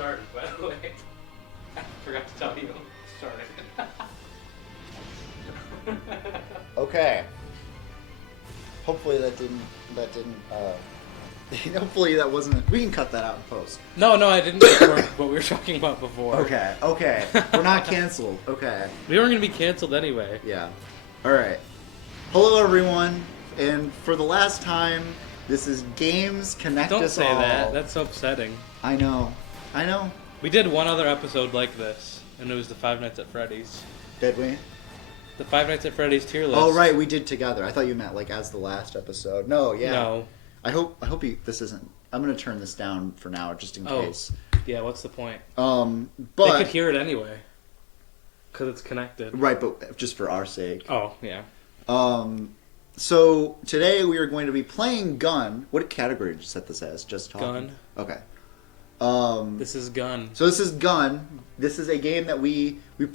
started, by the way. I forgot to tell you. Started. Okay. Hopefully that didn't. Hopefully that wasn't. We can cut that out in post. No, I didn't record what we were talking about before. Okay. We're not canceled. Okay. We weren't going to be canceled anyway. Yeah. All right. Hello, everyone, and for the last time, this is Games Connect Don't Us say All. that. That's so upsetting. I know. We did one other episode like this, and it was the Five Nights at Freddy's. Did we? The Five Nights at Freddy's tier list. Oh, right, we did together. I thought you meant like as the last episode. No, yeah. No. I hope this isn't. I'm gonna turn this down for now, just in case. Yeah. What's the point? But they could hear it anyway, because it's connected. Right, but just for our sake. Oh, yeah. So today we are going to be playing Gun. What category did you set this as? Just talking. Gun. Okay. This is Gun. So this is Gun. This is a game that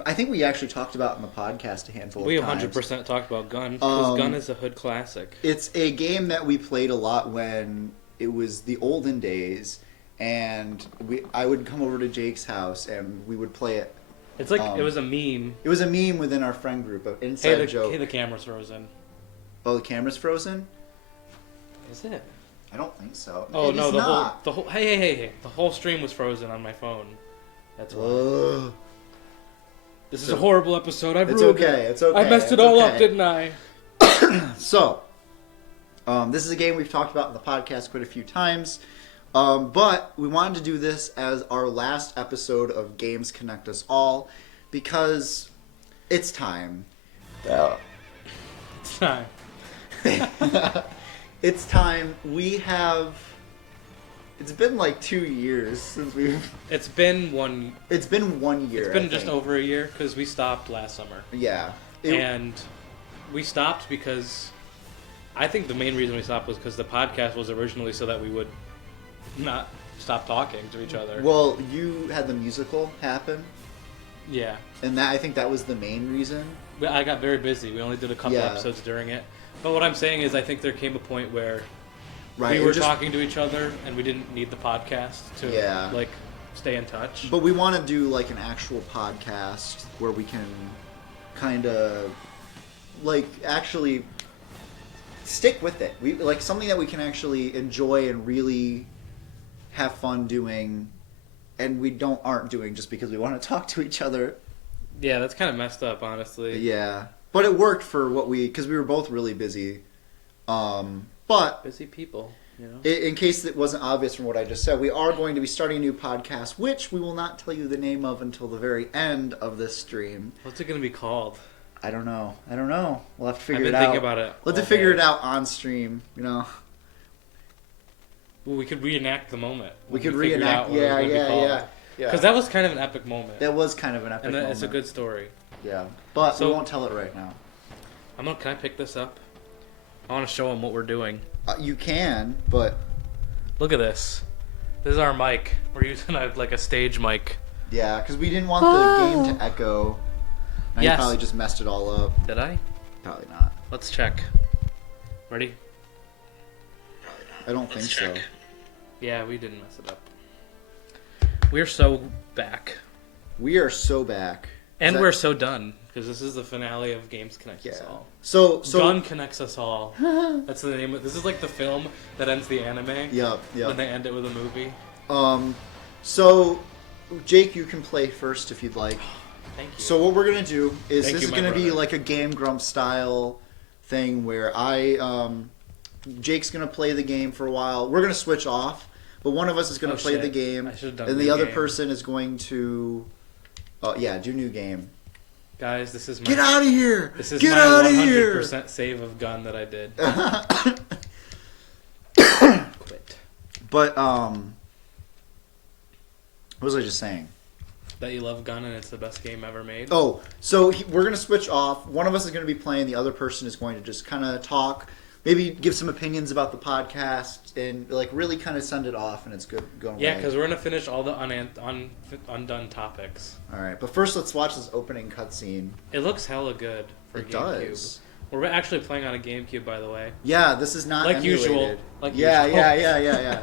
I think we actually talked about in the podcast a handful of times. We 100% talked about Gun, because Gun is a hood classic. It's a game that we played a lot when it was the olden days, and I would come over to Jake's house and we would play it. It's like it was a meme. It was a meme within our friend group, an inside joke. Hey, the camera's frozen. Oh, the camera's frozen? Is it? I don't think so. Oh, it no, is not. the whole hey. The whole stream was frozen on my phone. That's why. This is a horrible episode. It's okay. I messed it all up, didn't I? So, this is a game we've talked about in the podcast quite a few times. But we wanted to do this as our last episode of Games Connect Us All because it's time. Yeah. It's time. It's time. It's been like 2 years since we've... It's been 1 year. It's been just over a year because we stopped last summer. Yeah. And we stopped because I think the main reason we stopped was because the podcast was originally so that we would not stop talking to each other. Well, you had the musical happen. Yeah. And I think that was the main reason. I got very busy. We only did a couple episodes during it. But what I'm saying is I think there came a point where we were talking to each other and we didn't need the podcast to stay in touch. But we want to do like an actual podcast where we can kind of actually stick with it. We like something that we can actually enjoy and really have fun doing, and we aren't doing just because we want to talk to each other. Yeah, that's kind of messed up, honestly. Yeah, but it worked for because we were both really busy. But busy people, you know. In case it wasn't obvious from what I just said, we are going to be starting a new podcast, which we will not tell you the name of until the very end of this stream. What's it going to be called? I don't know. We'll have to figure it out. I've been thinking about it. We'll have to figure it out on stream, you know. Well, we could reenact the moment. We could reenact. Yeah. Because that was kind of an epic moment. That was kind of an epic moment. It's a good story. Yeah. But we won't tell it right now. Can I pick this up? I want to show them what we're doing. You can, but... Look at this. This is our mic. We're using a stage mic. Yeah, because we didn't want the game to echo. Now you probably just messed it all up. Did I? Probably not. Let's check. Ready? I don't think so. Yeah, we didn't mess it up. We're so back. We are so back. And we're so done, because this is the finale of Games Connect Us All. So Gun Connects Us All. That's the name of this is like the film that ends the anime. Yep. When they end it with a movie. So Jake, you can play first if you'd like. Thank you. So what we're gonna do is this is gonna be like a Game Grump style thing where Jake's gonna play the game for a while. We're gonna switch off, but one of us is gonna play the game, and the other person is going to, do new game. Guys, this is my get out of here. This is get my out 100% save of Gun that I did. Quit. But what was I just saying? That you love Gun and it's the best game ever made. Oh, so we're going to switch off. One of us is going to be playing. The other person is going to just kind of talk, maybe give some opinions about the podcast, and really kind of send it off, and it's good going. Yeah, because we're going to finish all the undone topics. All right, but first let's watch this opening cutscene. It looks hella good for GameCube. It does. We're actually playing on a GameCube, by the way. Yeah, this is not like emulated. usual. Yeah.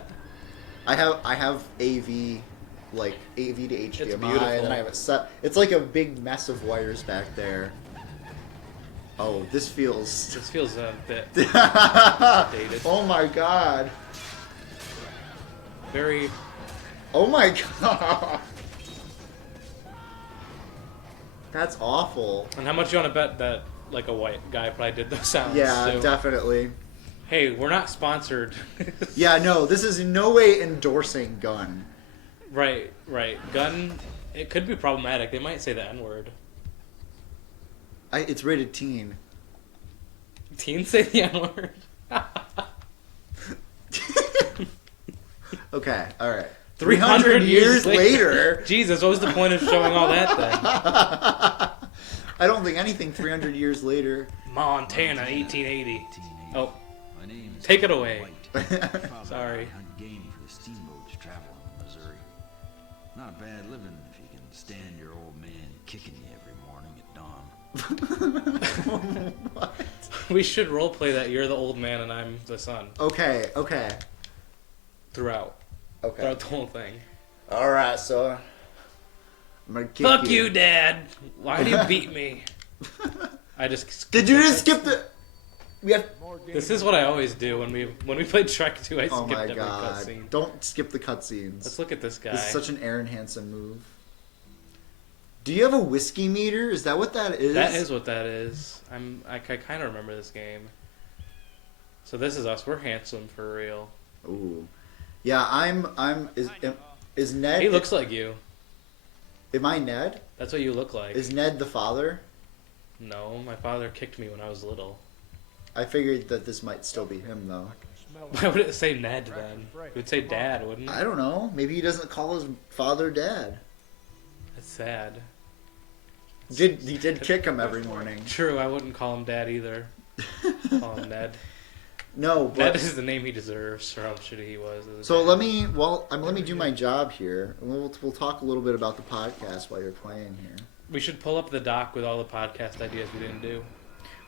I have AV like AV to HDMI, and then I have it set. It's like a big mess of wires back there. Oh, this feels a bit dated. Oh my god. Very. Oh my god. That's awful. And how much you want to bet that like a white guy probably did those sounds? Yeah, definitely. Hey, we're not sponsored. Yeah, no, this is in no way endorsing Gun. Right. Gun, it could be problematic. They might say the N-word. It's rated teen. Teens say the N-word? Okay, alright. 300 years later. Jesus, what was the point of showing all that then? I don't think anything 300 years later. Montana, 1880. Oh, take it away. Sorry. Hunt game for the steamboats traveling in Missouri. Not bad living if you can stand your old man kicking you every morning at dawn. What? We should roleplay that you're the old man and I'm the son. Okay. Throughout the whole thing. Alright, so I'm gonna kick Fuck you, Dad! Why do you beat me? I just Did you just skip the... We have... This is what I always do when we played Shrek 2. I skipped every cutscene. Don't skip the cutscenes. Let's look at this guy. This is such an Aaron Hansen move. Do you have a whiskey meter? Is that what that is? That is what that is. I kind of remember this game. So this is us. We're handsome for real. Ooh. Yeah, is Ned... He looks like you. Am I Ned? That's what you look like. Is Ned the father? No, my father kicked me when I was little. I figured that this might still be him, though. Why would it say Ned, then? It would say Dad, wouldn't it? I don't know. Maybe he doesn't call his father Dad. That's sad. He did kick him every morning. True, I wouldn't call him Dad either. Call him Ned. No, but... That is the name he deserves for how shitty he was. So let me do my job here. And we'll talk a little bit about the podcast while you're playing here. We should pull up the doc with all the podcast ideas we didn't do.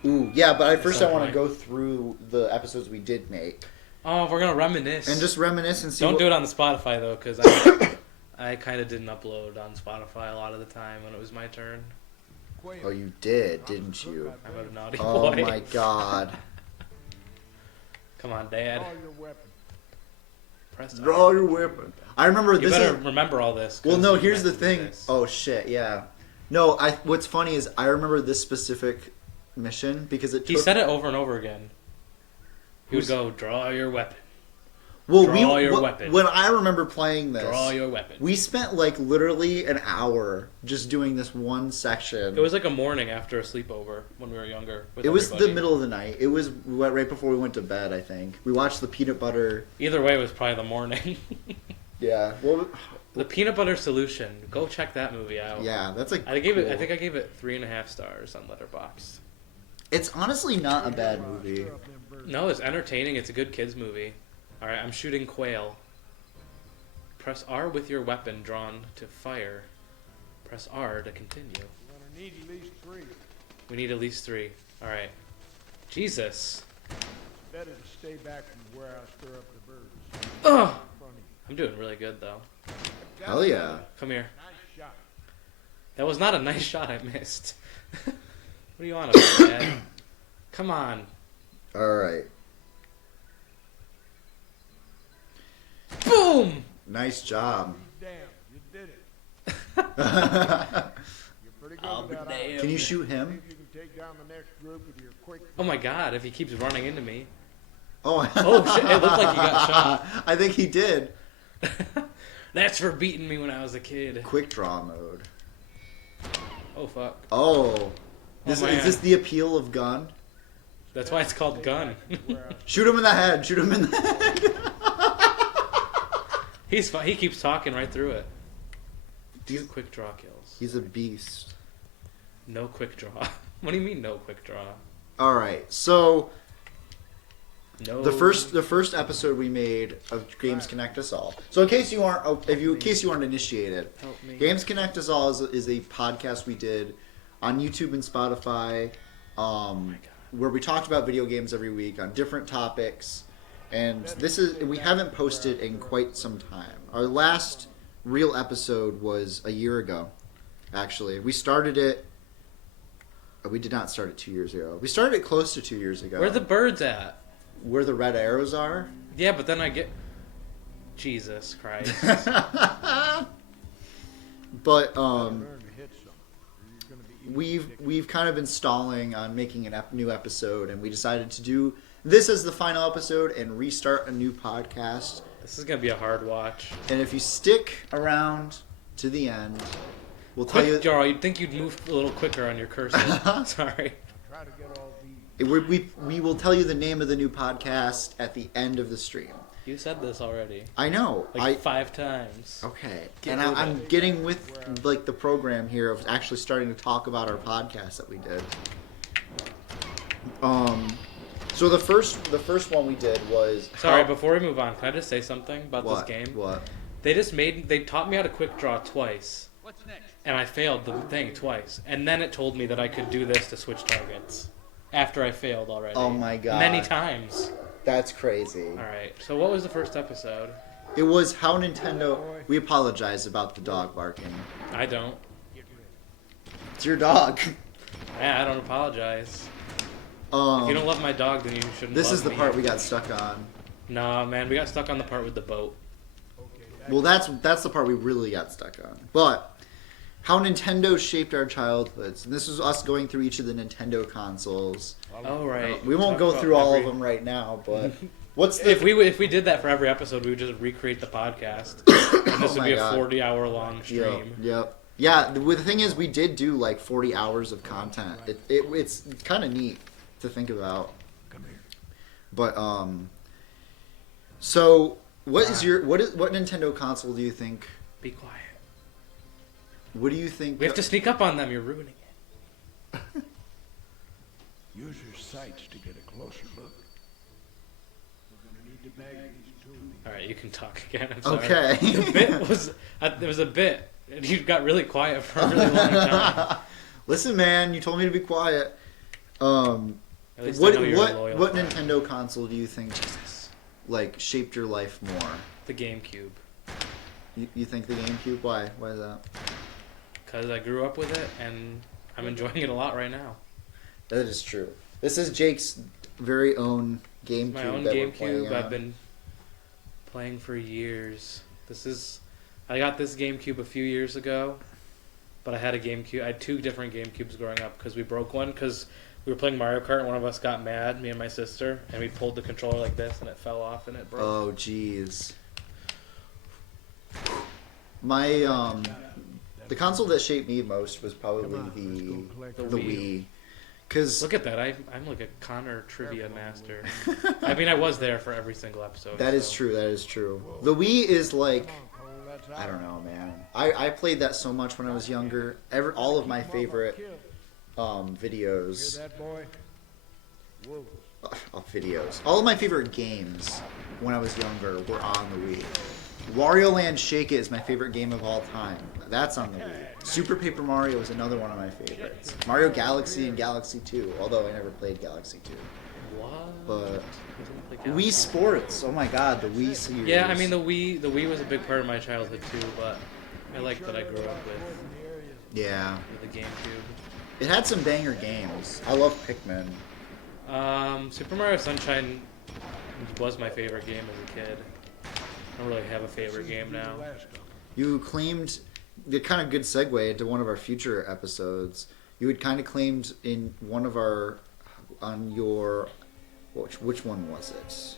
Ooh, yeah, but first I want to go through the episodes we did make. Oh, we're gonna reminisce. And just reminisce and see. Don't do it on the Spotify though, because I kind of didn't upload on Spotify a lot of the time when it was my turn. Oh, you did, didn't you? I'm a naughty boy. Oh my god. Come on, Dad. Draw your weapon. I remember this. You better remember all this. Well, no, here's the thing. Oh shit, yeah. No, what's funny is I remember this specific mission because he said it over and over again. He would go, draw your weapon. Well, draw your weapon. When I remember playing this, draw your weapon. We spent like literally an hour just doing this one section. It was like a morning after a sleepover when we were younger. It was the middle of the night. It was right before we went to bed, I think. We watched the Peanut Butter. Either way, it was probably the morning. Yeah. Well, the Peanut Butter Solution. Go check that movie out. Yeah, that's like. I think I gave it 3.5 stars on Letterboxd. It's honestly not a bad movie. No, it's entertaining. It's a good kids movie. All right, I'm shooting quail. Press R with your weapon drawn to fire. Press R to continue. We need at least 3. We need at least 3. All right. Jesus. Better to stay back from where I stir up the birds. Ugh. I'm doing really good though. Hell yeah. Come here. Nice shot. That was not a nice shot I missed. What are you on about, Dad? Come on. All right. Boom! Nice job. Damn, you did it. You're pretty good with that. Can you shoot him? You can take down the next group with your quick. Oh my god, if he keeps running into me. Oh, oh shit, it looked like he got shot. I think he did. That's for beating me when I was a kid. Quick draw mode. Oh fuck. Oh. Is this the appeal of Gun? That's why it's called Gun. Shoot him in the head. Shoot him in the head. He's fine. He keeps talking right through it. These quick draw kills. He's a beast. No quick draw. What do you mean no quick draw? All right. So no. The first episode we made of Games Connect Us All. So in case you aren't initiated, Games Connect Us All is a podcast we did on YouTube and Spotify, where we talked about video games every week on different topics. And we haven't posted in quite some time. Our last real episode was a year ago. Actually, we started it. We did not start it 2 years ago. We started it close to 2 years ago. Where are the birds at? Where the red arrows are? Yeah, but then I get... Jesus Christ. But, we've kind of been stalling on making a new episode, and we decided to do this as the final episode and restart a new podcast. This is going to be a hard watch. And if you stick around to the end, we'll tell you... Jarl, you'd think you'd move a little quicker on your cursor. Sorry. We will tell you the name of the new podcast at the end of the stream. You said this already. I know. Like 5 times. Okay. And I'm getting with like the program here of actually starting to talk about our podcast that we did. So the first one we did was... Sorry, before we move on, can I just say something about this game? What? They taught me how to quick draw twice. What's next? And I failed the thing twice. And then it told me that I could do this to switch targets. After I failed already. Oh my god. Many times. That's crazy. Alright, so what was the first episode? It was how Nintendo... We apologize about the dog barking. I don't. It's your dog. Yeah, I don't apologize. If you don't love my dog, then you shouldn't This love is the me. part we got stuck on. Nah, man, we got stuck on the part with the boat. Well, that's the part we really got stuck on. But... How Nintendo shaped our childhoods. And this is us going through each of the Nintendo consoles. Oh, right. We won't go through all of them right now, but what's the... If we did that for every episode, we would just recreate the podcast. And this would be a 40-hour long stream. Yep. Yeah, the thing is, we did do like 40 hours of content. It's kind of neat to think about. Come here. But so what Nintendo console do you think? Be quiet. What do you think? We have to sneak up on them. You're ruining it. Use your sights to get a closer look. We're gonna need to bag these tools. All right, you can talk again. I'm sorry. Okay. There was a bit. You got really quiet for a really long time. Listen, man, you told me to be quiet. At least What I know you're a loyal what fan. Nintendo console do you think like shaped your life more? The GameCube. You think the GameCube? Why? Why is that? Because I grew up with it, and I'm enjoying it a lot right now. That is true. This is Jake's very own GameCube. My own that we're playing GameCube. on. I've been playing for years. I got this GameCube a few years ago, but I had I had 2 different GameCubes growing up because we broke one because we were playing Mario Kart and one of us got mad, me and my sister, and we pulled the controller like this and it fell off and it broke. Oh, jeez. My the console that shaped me most was probably the Wii. Cause look at that! I'm like a Connor trivia master. I mean, I was there for every single episode. That is true. That is true. The Wii is like, I don't know, man. I played that so much when I was younger. All of my favorite videos. Hear that, boy? Whoa. Videos. All of my favorite games when I was younger were on the Wii. Wario Land Shake It is my favorite game of all time. That's on the Wii. Super Paper Mario is another one of my favorites. Mario Galaxy and Galaxy 2, although I never played Galaxy 2. What? But Wii Sports, oh my god, the Wii series. Yeah, I mean the Wii was a big part of my childhood too, but I like that I grew up with Yeah. the GameCube. It had some banger games. I love Pikmin. Super Mario Sunshine was my favorite game as a kid. I don't really have a favorite game now. You claimed, the kind of good segue into one of our future episodes. You had kind of claimed in one of our, on your, which one was it?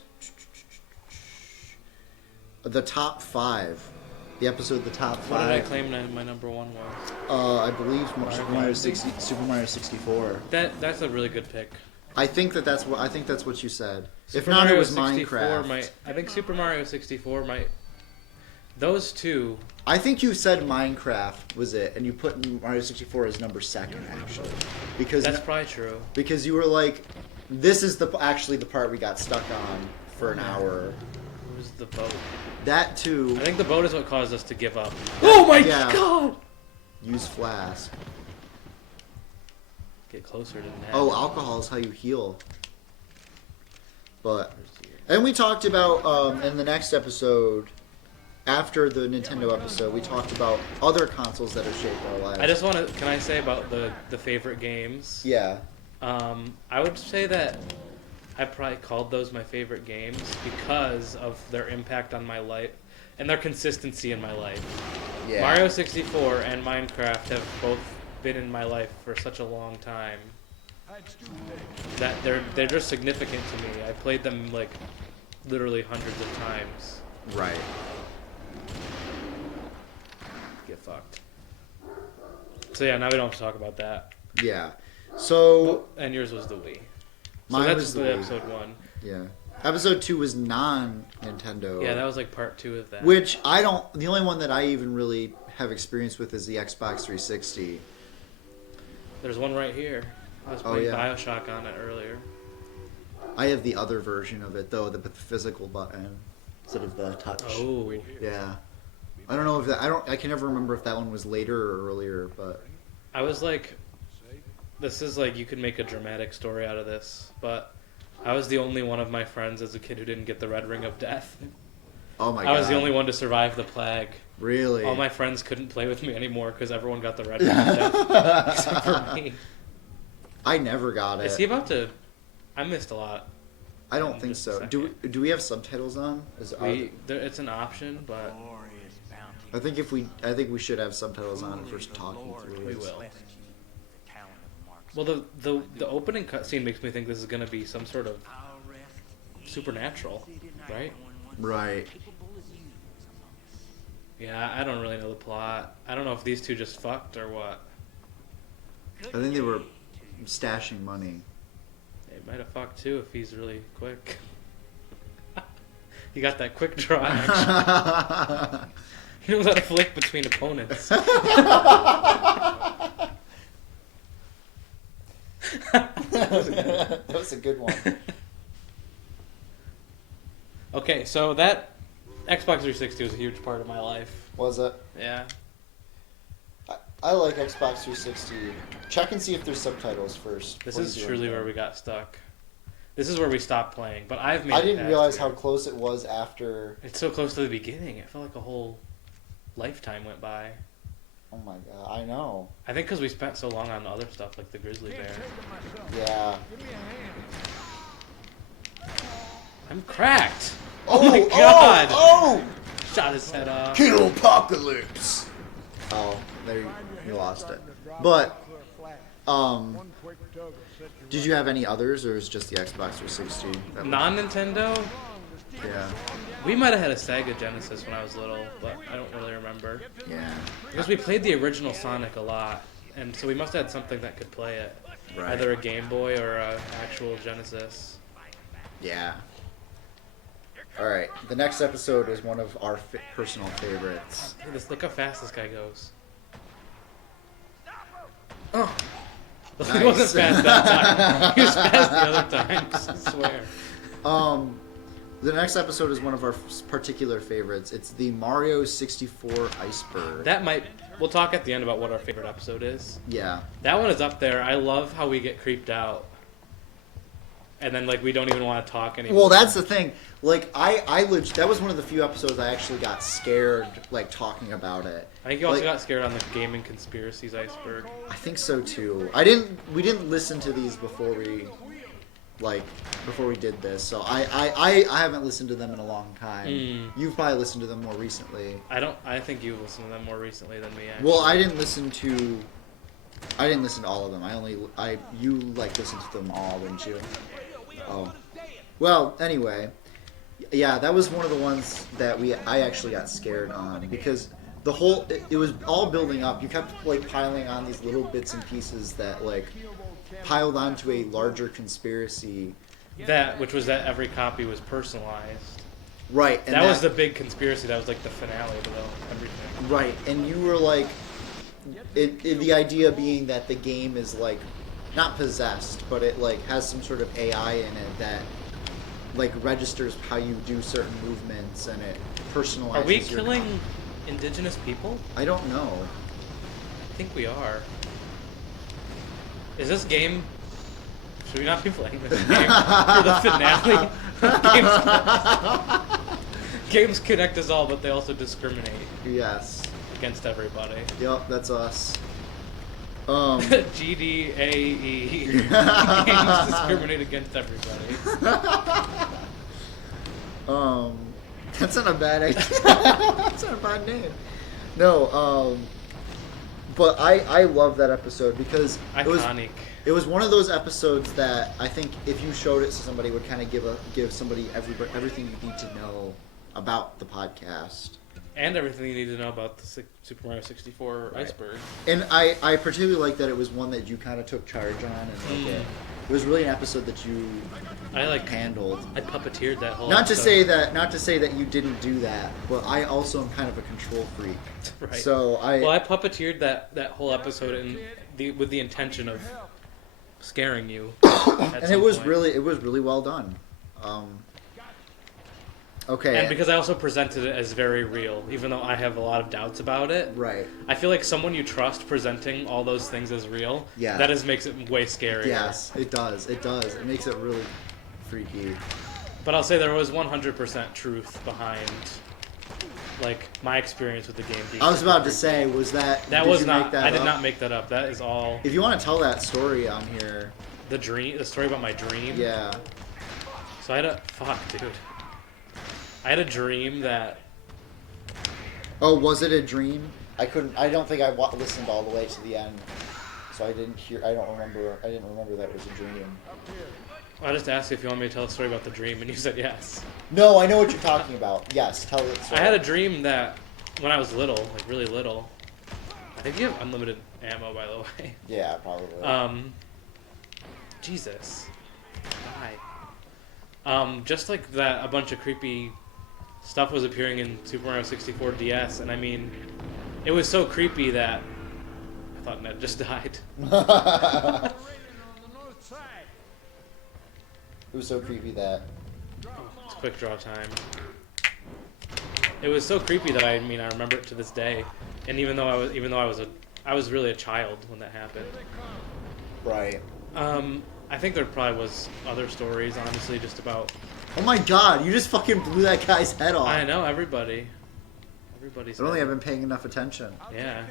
The top 5. The episode, the top 5. What did I claim my number 1 was? I believe Super Mario 64. That's a really good pick. I think that's what you said. Super if not, Mario it was 64 Minecraft. I think Super Mario 64 might. Those two. I think you said Minecraft was it, and you put Mario 64 as number 2nd, actually. Because that's probably true. Because you were like, this is actually the part we got stuck on for an hour. It was the boat. That too. I think the boat is what caused us to give up. Oh my god! Use flask. Get closer to that. Oh, alcohol is how you heal. But, and we talked about in the next episode, after the Nintendo episode, we talked about other consoles that have shaped our lives. I just want to. Can I say about the favorite games? Yeah. I would say that I probably called those my favorite games because of their impact on my life and their consistency in my life. Yeah. Mario 64 and Minecraft have both been in my life for such a long time that they're just significant to me. I played them like literally hundreds of times. Right. Get fucked. So yeah, now we don't have to talk about that. Yeah. So And yours was the Wii. So mine that's was the the Wii. episode 1. Yeah. Episode 2 was non-Nintendo. Yeah, that was like part 2 of that. Which I don't. The only one that I even really have experience with is the Xbox 360. There's one right here. I was Oh, playing yeah. Bioshock on it earlier. I have the other version of it though, the physical button instead of the touch. Oh. Yeah. I don't know if that. I can never remember if that one was later or earlier, but I was like, this is like, you could make a dramatic story out of this, but I was the only one of my friends as a kid who didn't get the Red Ring of Death. oh my god. I was the only one to survive the plague. Really? All my friends couldn't play with me anymore because everyone got the Red Ring of Death except for me. I never got it. Is he about to... I missed a lot. I don't think Just a so. second. Do we have subtitles on? It's an option, but I think we should have subtitles on if we're talking through we this. will. Well, the opening cutscene makes me think this is going to be some sort of supernatural, right? Right. Yeah, I don't really know the plot. I don't know if these two just fucked or what. I think they were stashing money. They might have fucked too if he's really quick. He got that quick draw action. He knows how to flick between opponents. That was a good one. Okay, so that Xbox 360 was a huge part of my life. Was it? Yeah. I like Xbox 360. Check and see if there's subtitles first. This before is you do truly anything. where we got stuck. This is where we stopped playing, but I've made I it didn't past realize here. how close it was after. It's so close to the beginning. It felt like a whole lifetime went by. Oh my god, I know. I think because we spent so long on the other stuff, like the grizzly bear. Yeah. I'm cracked! Oh my god! Oh! Shot his head off. Kill Apocalypse! Oh, there you lost it. But, did you have any others, or was it just the Xbox 360? Non-Nintendo? Yeah. We might have had a Sega Genesis when I was little, but I don't really remember. Yeah. Because we played the original Sonic a lot, and so we must have had something that could play it. Right. Either a Game Boy or an actual Genesis. Yeah. Alright, the next episode is one of our personal favorites. Look how fast this guy goes. Oh! Well, Nice. He wasn't fast that time. He was fast the other times, I swear. The next episode is one of our particular favorites. It's the Mario 64 Iceberg. That might... We'll talk at the end about what our favorite episode is. Yeah. That one is up there. I love how we get creeped out. And then, like, we don't even want to talk anymore. Well, that's the thing. Like, that was one of the few episodes I actually got scared, like, talking about it. I think you also like, got scared on the Gaming Conspiracies Iceberg. I think so, too. We didn't listen to these before we did this, so I haven't listened to them in a long time. You've probably listened to them more recently. I think you've listened to them more recently than me, actually. Well, I didn't listen to all of them. You listened to them all, didn't you? Oh. Well, anyway, yeah, that was one of the ones that I actually got scared on because it was all building up. You kept like piling on these little bits and pieces that like piled onto a larger conspiracy. Which was that every copy was personalized. Right. And that was the big conspiracy. That was like the finale to everything. Right, and you were like, the idea being that the game is like, not possessed, but it like has some sort of AI in it that like registers how you do certain movements and it personalizes. Are we killing indigenous people? I don't know. I think we are. Is this game... Should we not be playing this game for the finale? Games connect us all, but they also discriminate Yes. against everybody. Yep, that's us. GDAE. Games discriminate against everybody. That's not a bad idea. That's not a bad name. No, but I love that episode because Iconic. it was one of those episodes that I think if you showed it to somebody, would kind of give somebody everything you need to know about the podcast. And everything you need to know about the Super Mario 64 Right. Iceberg. And I particularly like that it was one that you kind of took charge on, and it was really an episode that you handled. I puppeteered that whole. Not to episode. say that you didn't do that, but I also am kind of a control freak. Right. So I puppeteered that whole episode with the intention of scaring you. and it was really well done. Okay. And because I also presented it as very real, even though I have a lot of doubts about it. Right. I feel like someone you trust presenting all those things as real, Yeah. that makes it way scarier. Yes, it does. It does. It makes it really freaky. But I'll say there was 100% truth behind, like, my experience with the game. I was about to say, was that That did was you not. make that I did up? not make that up. That is all If you want to tell that story on here, the story about my dream. yeah. So I had I had a dream that. Oh, was it a dream? I don't think I listened all the way to the end, so I didn't hear. I didn't remember that it was a dream. I just asked you if you want me to tell a story about the dream, and you said yes. No, I know what you're talking about. Yes, tell it. I had a dream that when I was little, like really little. I think you have unlimited ammo, by the way. Yeah, probably. Jesus. Why? Just like that, a bunch of creepy stuff was appearing in Super Mario 64 DS, and I mean, it was so creepy that I thought Ned just died. It was so creepy that. It's quick draw time. It was so creepy that I remember it to this day, and even though I was really a child when that happened. Right. I think there probably was other stories, honestly, just about. Oh my God! You just fucking blew that guy's head off. I know everybody's. I don't think I've been paying enough attention. Yeah,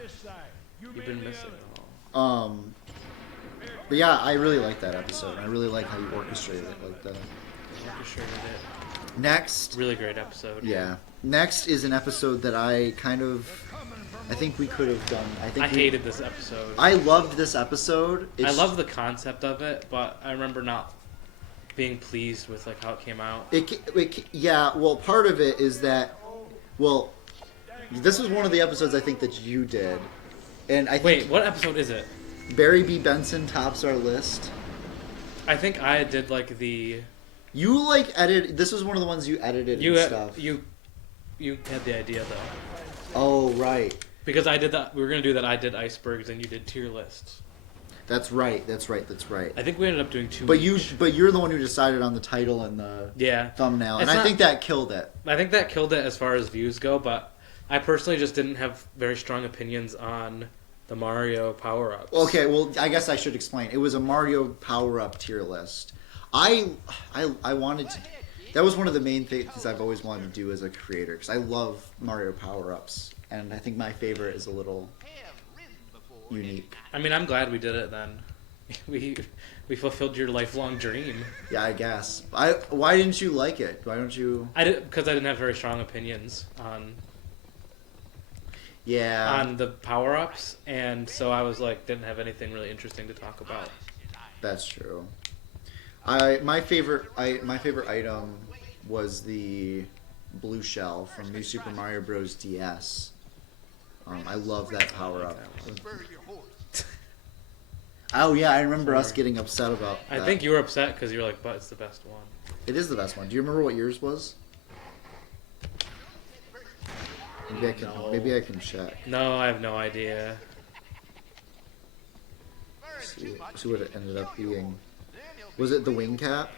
you've been missing. But yeah, I really like that episode. I really like how you orchestrated it like that. Orchestrated it. Next. Really great episode. Yeah. Next is an episode that I think we could have done. I hated this episode. I loved this episode. I love the concept of it, but I remember not being pleased with like how it came out. Yeah. Well, part of it is that. Well, this was one of the episodes I think that you did, and I think. Wait, what episode is it? Barry B. Benson tops our list. I think I did like the. You edited. This was one of the ones you edited and stuff. You had the idea though. Oh right. Because I did that. We were gonna do that. I did icebergs and you did tier lists. That's right. I think we ended up doing two. But you're the one who decided on the title and the thumbnail, and I think that killed it. I think that killed it as far as views go. But I personally just didn't have very strong opinions on the Mario power-ups. Okay, well, I guess I should explain. It was a Mario power-up tier list. I wanted to. That was one of the main things I've always wanted to do as a creator because I love Mario power-ups, and I think my favorite is a little unique. I mean, I'm glad we did it then. We fulfilled your lifelong dream. Yeah, I guess. Why didn't you like it? Why don't you? Because I didn't have very strong opinions on. Yeah. On the power-ups, and so I was like, didn't have anything really interesting to talk about. That's true. My favorite item was the blue shell from New Super Mario Bros. DS. I love that power-up. Oh yeah, I remember us getting upset about that. I think you were upset because you were like, but it's the best one. It is the best one. Do you remember what yours was? Maybe I can check. No, I have no idea. See what it ended up being. Was it the wing cap?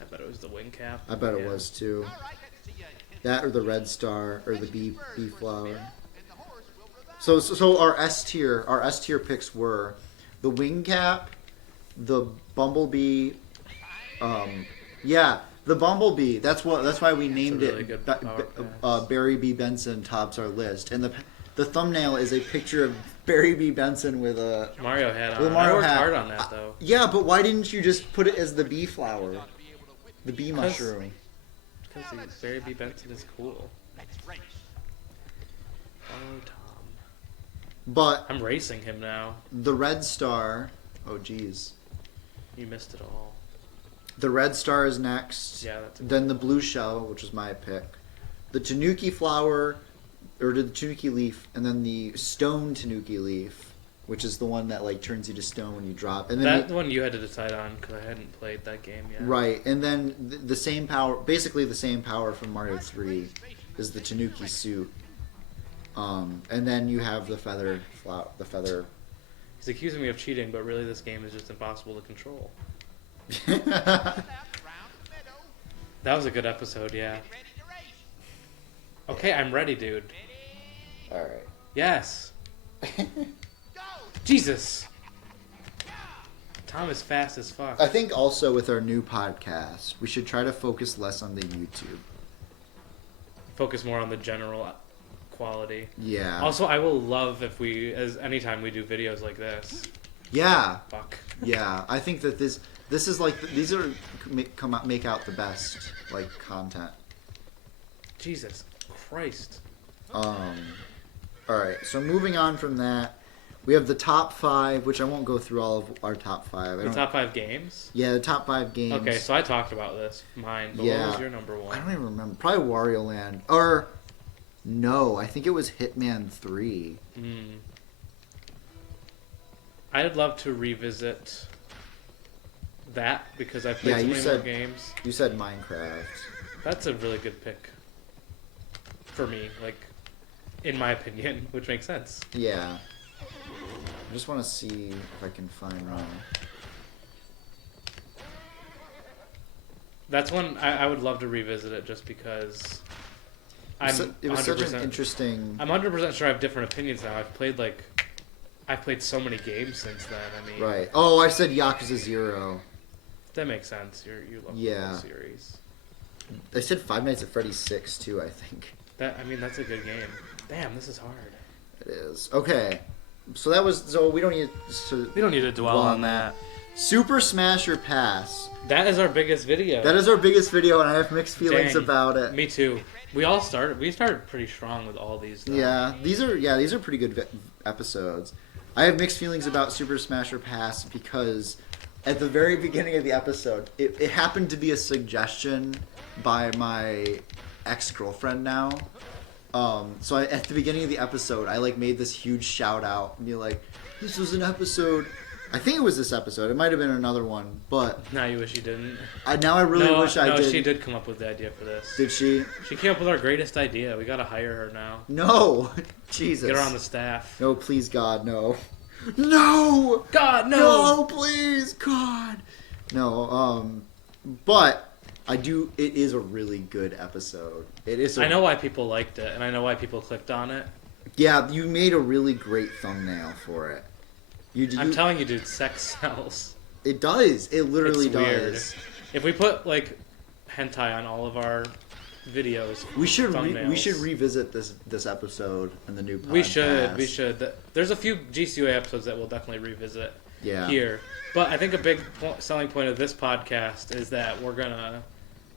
I bet it was the wing cap. I bet it was too. That or the red star or the bee flower. So our S tier picks were the wing cap, the bumblebee. The Bumblebee. That's why we named really it. good power pass. Barry B. Benson tops our list, and the thumbnail is a picture of Barry B. Benson with a Mario hat with a on. Mario I worked hat. hard on that though. Yeah, but why didn't you just put it as the bee flower, the bee mushroom? Because Barry B. Benson is cool. Oh, Tom. But I'm racing him now. the red star. Oh, geez. You missed it all. The red star is next. Yeah, that's Then the blue shell, which is my pick. The tanuki flower, or the tanuki leaf, and then the stone tanuki leaf, which is the one that like turns you to stone when you drop. And then that one you had to decide on because I hadn't played that game yet. right, and then the same power, basically the same power from Mario 3, is the tanuki suit. And then you have the feather flower, the feather. He's accusing me of cheating, but really this game is just impossible to control. That was a good episode, yeah. Okay, I'm ready, dude. All right. Yes. Jesus. Tom is fast as fuck. I think also with our new podcast, we should try to focus less on the YouTube. Focus more on the general quality. Yeah. Also, I will love if anytime we do videos like this. Yeah. Fuck. Yeah. I think that this is like these are make out the best like content. Jesus Christ. All right. So moving on from that, we have the top 5, which I won't go through all of our top 5. The top 5 games? Yeah, the top 5 games. Okay, so I talked about this. Mine. But Yeah. what was your number 1? I don't even remember. Probably Wario Land. Or no, I think it was Hitman 3. I'd love to revisit that because I've played so many more games. You said Minecraft. That's a really good pick for me, like in my opinion, which makes sense. Yeah. I just want to see if I can find one. That's one I would love to revisit it just because It was such an interesting. I'm 100% sure I have different opinions now. I've played so many games since then. I mean, Right. Oh, I said Yakuza 0. that makes sense. You love the whole series. I said Five Nights at Freddy's 6 too, I think. That's a good game. Damn, this is hard. It is. Okay. So we don't need to dwell on that. Super Smash or Pass. That is our biggest video. That is our biggest video, and I have mixed feelings Dang. about it. Me too. We started pretty strong with all these though. Yeah, these are pretty good episodes. I have mixed feelings about Super Smash or Pass because at the very beginning of the episode, it happened to be a suggestion by my ex-girlfriend now. So at the beginning of the episode, I made this huge shout out and be like, "This was an episode." I think it was this episode. It might have been another one, but Now you wish you didn't. now I really wish I did. No, she did come up with the idea for this. Did she? She came up with our greatest idea. We gotta hire her now. No, Jesus. Get her on the staff. No, please, God, no. No! God, no! No, please, God! No, but it is a really good episode. It is. I know why people liked it, and I know why people clicked on it. Yeah, you made a really great thumbnail for it. I'm telling you, dude, sex sells. It does. It literally It's does. weird. If we put, hentai on all of our videos, We should thumbnails. revisit this episode and the new podcast. We should. There's a few GCUA episodes that we'll definitely revisit here. But I think a big selling point of this podcast is that we're going to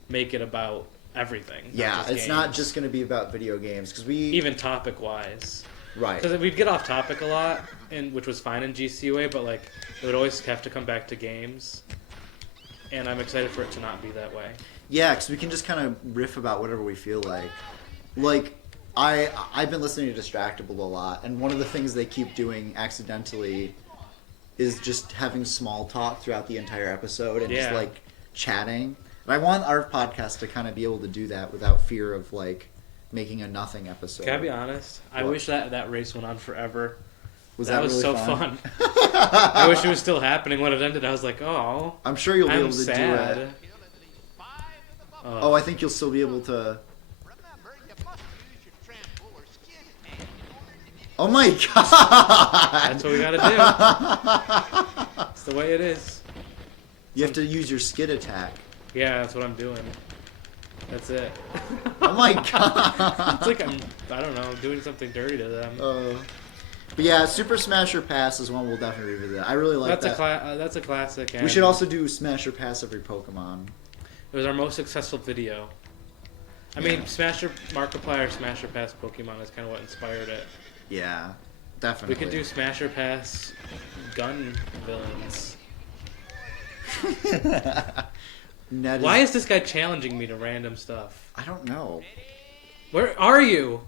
make it about everything. Yeah, it's not just going to be about video games because even topic-wise. Right. Because we'd get off topic a lot, which was fine in GCUA, but it would always have to come back to games. And I'm excited for it to not be that way. Yeah, because we can just kind of riff about whatever we feel like. I've been listening to Distractable a lot, and one of the things they keep doing accidentally is just having small talk throughout the entire episode and just chatting. And I want our podcast to kind of be able to do that without fear of making a nothing episode. Can I be honest? I wish that race went on forever. That was really so fun. I wish it was still happening when it ended. I was like, oh. I'm sure you'll be able to sad. do it. Oh, I think you'll still be able to. Oh my God! That's what we gotta do. It's the way it is. You have to use your skid attack. Yeah, that's what I'm doing. That's it. Oh my god. It's like I don't know, doing something dirty to them. But yeah, Super Smash or Pass is one we'll definitely revisit. I really like That's that. that's a classic. We And should also do Smash or Pass every Pokemon. It was our most successful video. I mean, Markiplier Smash or Pass Pokemon is kind of what inspired it. Yeah, definitely. We could do Smash or Pass gun villains. Why is this guy challenging me to random stuff? I don't know. Where are you?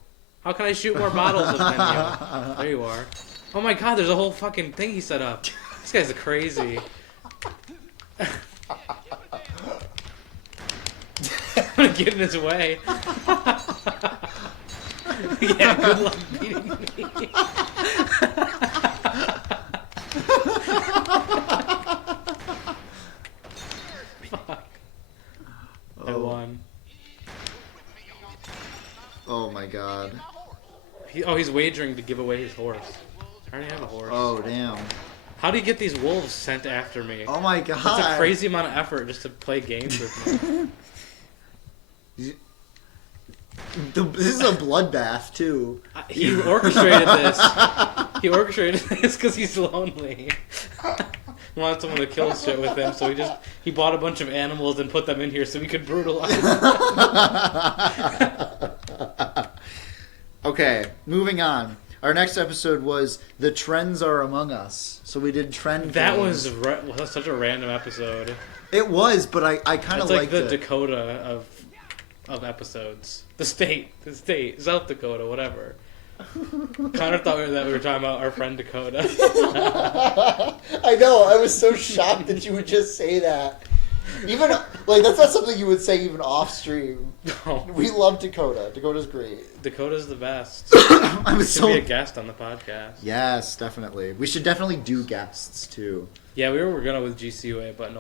How can I shoot more bottles of menu? There you are. Oh my god, there's a whole fucking thing he set up. This guy's crazy. I'm gonna get in his way. Yeah, good luck beating me. Fuck. I won. Oh my god. He's wagering to give away his horse. I already have a horse. Oh damn. How do you get these wolves sent after me? Oh my god. That's a crazy amount of effort just to play games with me. This is a bloodbath too. He orchestrated this. He orchestrated this because he's lonely. He wanted someone to kill shit with him, so he bought a bunch of animals and put them in here so he could brutalize them. Okay, moving on. Our next episode was The Trends Are Among Us. So we did trend That games. was such a random episode. It was, but I kind of It's like liked the it. Dakota of episodes. The state, South Dakota, whatever. Connor thought that we were talking about our friend Dakota. I know, I was so shocked that you would just say that. Even, like, that's not something you would say even off stream. No. We love Dakota. Dakota's great. Dakota's the best. I was Should so... be a guest on the podcast. Yes, definitely. We should definitely do guests, too. Yeah, we were gonna with GCUA, but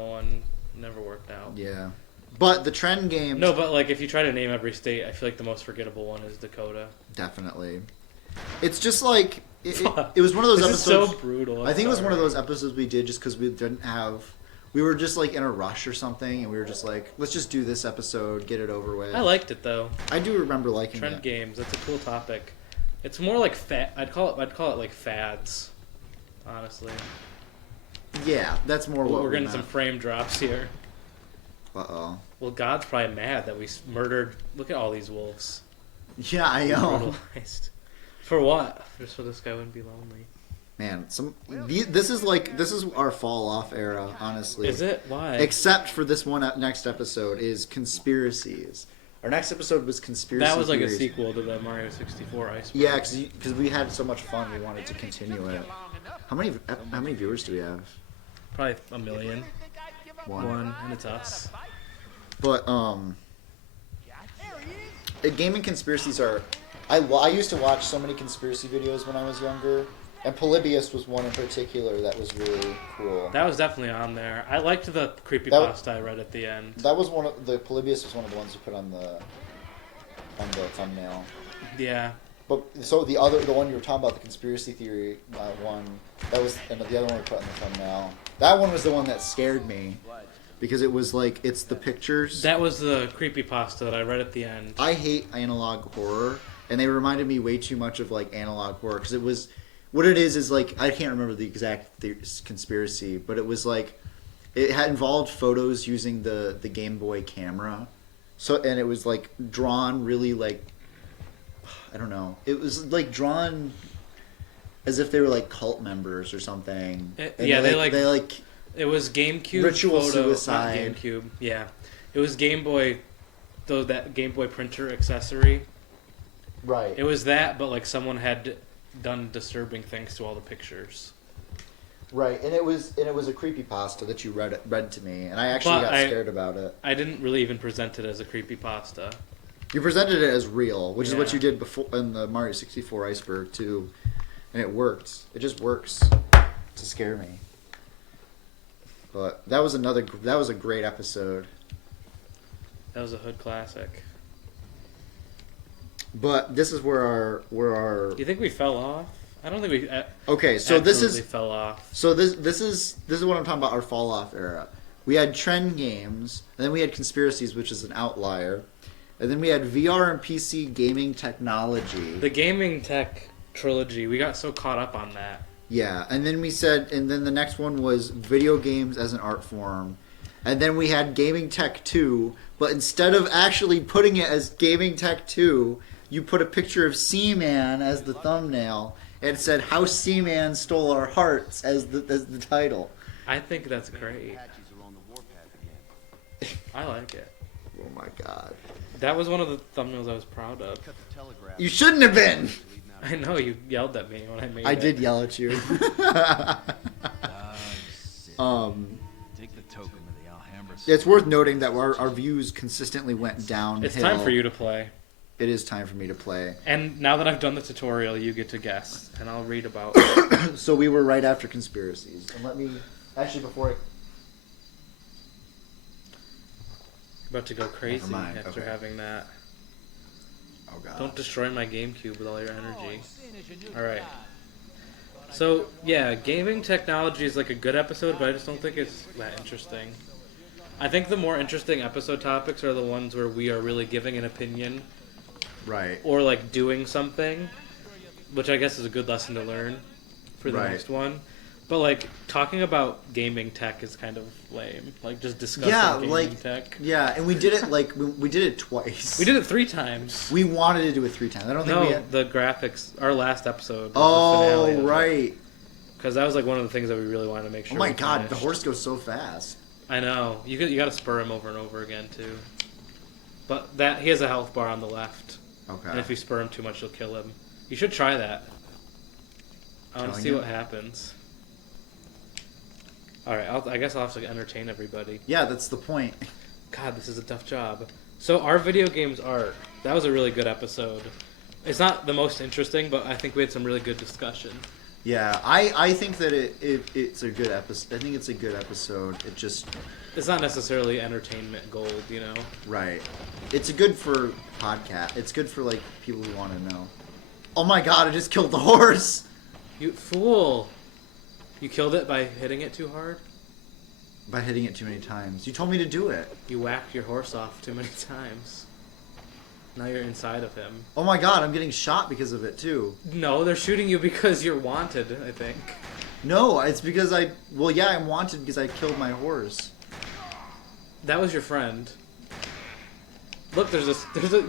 never worked out. Yeah. But the trend games... No, but like if you try to name every state, I feel like the most forgettable one is Dakota. Definitely. It's just like... It was one of those This episodes... is so brutal. I think it was one of those episodes we did just because we didn't have... We were just like in a rush or something, and we were just like, let's just do this episode, get it over with. I liked it though. I do remember liking Trend it. games. That's a cool topic. It's more like I'd call it like fads. Honestly. Yeah, that's more what We're getting meant. some frame drops here. Uh-oh. Well, God's probably mad that we murdered. Look at all these wolves. Yeah, I know. Brutalized. For what? Just so this guy wouldn't be lonely. Man, this is our fall off era, honestly. Is it? Why? Except for this one next episode is conspiracies. Our next episode was conspiracy That was like theories. a sequel to the Mario 64 Iceberg. Yeah, because we had so much fun, we wanted to continue it. How many viewers do we have? Probably 1 million. One. And it's us. But gaming conspiracies are. I used to watch so many conspiracy videos when I was younger, and Polybius was one in particular that was really cool. That was definitely on there. I liked the creepypasta I read at the end. That was Polybius was one of the ones you put on the thumbnail. Yeah. But so the one you were talking about, the conspiracy theory one, that was, and the other one we put on the thumbnail. That one was the one that scared me because it was like it's the pictures. That was the creepypasta that I read at the end. I hate analog horror, and they reminded me way too much of like analog horror because it was what it is like I can't remember the exact conspiracy, but it was like it had involved photos using the Game Boy camera, and it was like drawn really like. I don't know. It was like drawn as if they were like cult members or something. They it was GameCube ritual photo, suicide. Not GameCube. Yeah, it was Game Boy. Though that Game Boy printer accessory. Right. It was that, but like someone had done disturbing things to all the pictures. Right, and it was a creepypasta that you read to me, and I actually got scared about it. I didn't really even present it as a creepypasta. You presented it as real, which is what Yeah. you did before in the Mario 64 Iceberg too, and it worked. It just works to scare me. But that was a great episode. That was a hood classic. But this is where our Do you think we fell off? I don't think we. okay. So this is absolutely fell off. So this is what I'm talking about. Our fall off era. We had trend games, and then we had conspiracies, which is an outlier. And then we had VR and PC gaming technology. The gaming tech trilogy, we got so caught up on that. Yeah, and then the next one was video games as an art form. And then we had Gaming Tech 2, but instead of actually putting it as Gaming Tech 2, you put a picture of Seaman as the thumbnail, and it said How Seaman Stole Our Hearts as the title. I think that's great. I like it. Oh my god. That was one of the thumbnails I was proud of. You shouldn't have been! I know, you yelled at me when I made it. I did yell at you. Take the token of the Alhambra. It's worth noting that our views consistently went downhill. It's time for you to play. It is time for me to play. And now that I've done the tutorial, you get to guess, and I'll read about So we were right after conspiracies. And let me... Actually, before I... about to go crazy Never mind, after okay. having that. Oh god. Don't destroy my GameCube with all your energy. Alright. So, yeah, gaming technology is like a good episode, but I just don't think it's that interesting. I think the more interesting episode topics are the ones where we are really giving an opinion Right. or like doing something, which I guess is a good lesson to learn for the Right. next one. But like talking about gaming tech is kind of lame. Like just discussing gaming tech. Yeah, and we did it like we did it twice. We did it 3 times. We wanted to do it 3 times. I don't think No, we had. the graphics. Our last episode. Was the Oh finale of it. right. Because that was like one of the things that we really wanted to make sure. Oh my we god, the finished. horse goes so fast. I know. You got to spur him over and over again too. But that he has a health bar on the left, Okay. and if you spur him too much, you'll kill him. You should try that. I want to Killing see him? what happens. All right, I guess I'll have to entertain everybody. Yeah, that's the point. God, this is a tough job. So our video games art. That was a really good episode. It's not the most interesting, but I think we had some really good discussion. Yeah, I think that it's a good episode. I think it's a good episode. It just It's not necessarily entertainment gold, you know. right. It's good for podcast. It's good for like people who want to know. Oh my god! I just killed the horse. You fool! You killed it by hitting it too hard? By hitting it too many times. You told me to do it. You whacked your horse off too many times. Now you're inside of him. Oh my god! I'm getting shot because of it too. No, they're shooting you because you're wanted, I think. No, it's because well, yeah, I'm wanted because I killed my horse. That was your friend. Look,